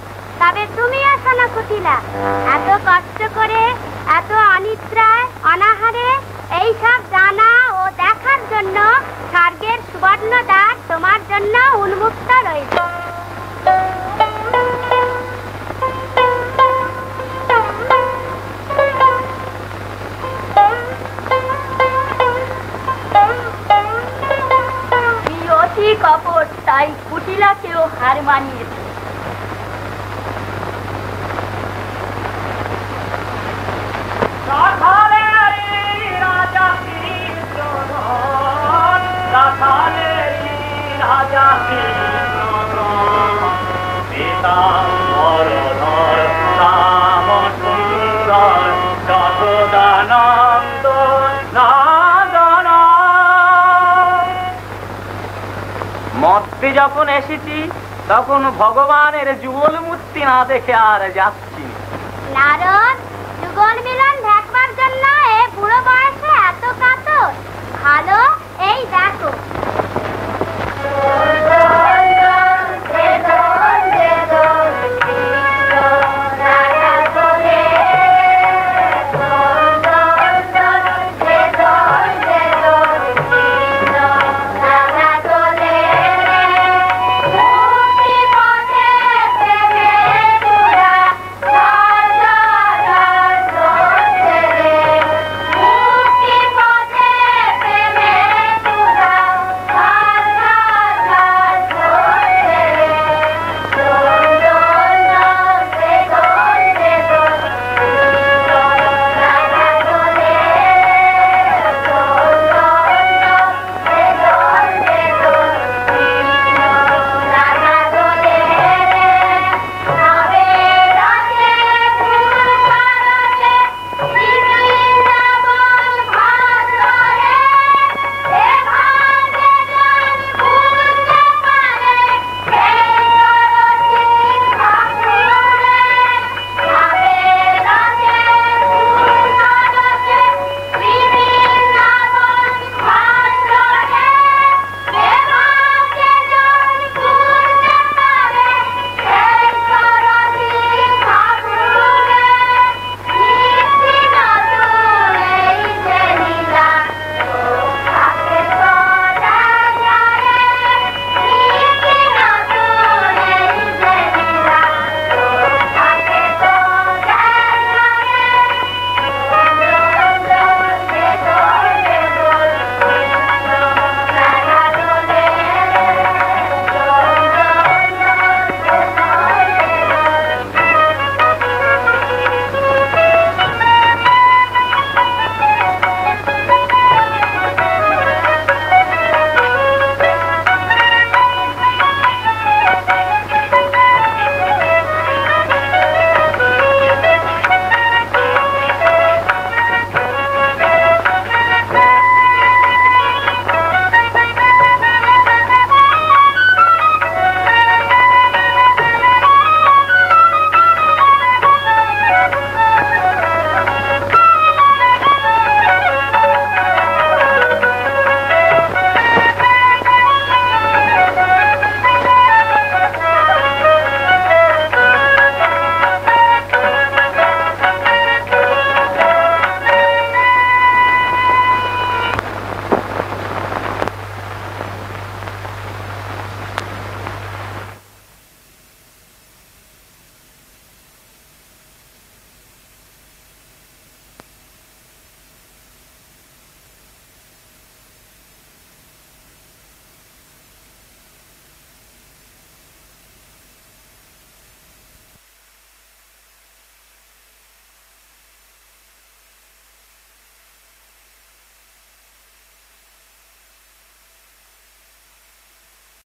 তবে তুমিও শোনো কুটিলা। এত কষ্ট করে, এত অনিদ্রায় অনাহারে এইসব জানা ও দেখার জন্য স্বর্গের সুবর্ণ দ্বার তোমার জন্য উন্মুক্ত রয়েছে। অতি কপট, তাই কুটিলাকেও হার মানিয়েছে। মর্তে যখন এসেছি তখন ভগবানের যুগল মূর্তি না দেখে আর যাচ্ছি। নারদ, যুগল মিলন দেখবার জন্য এ বুড়ো বয়সে এত কাতর? ভালো, এই দেখো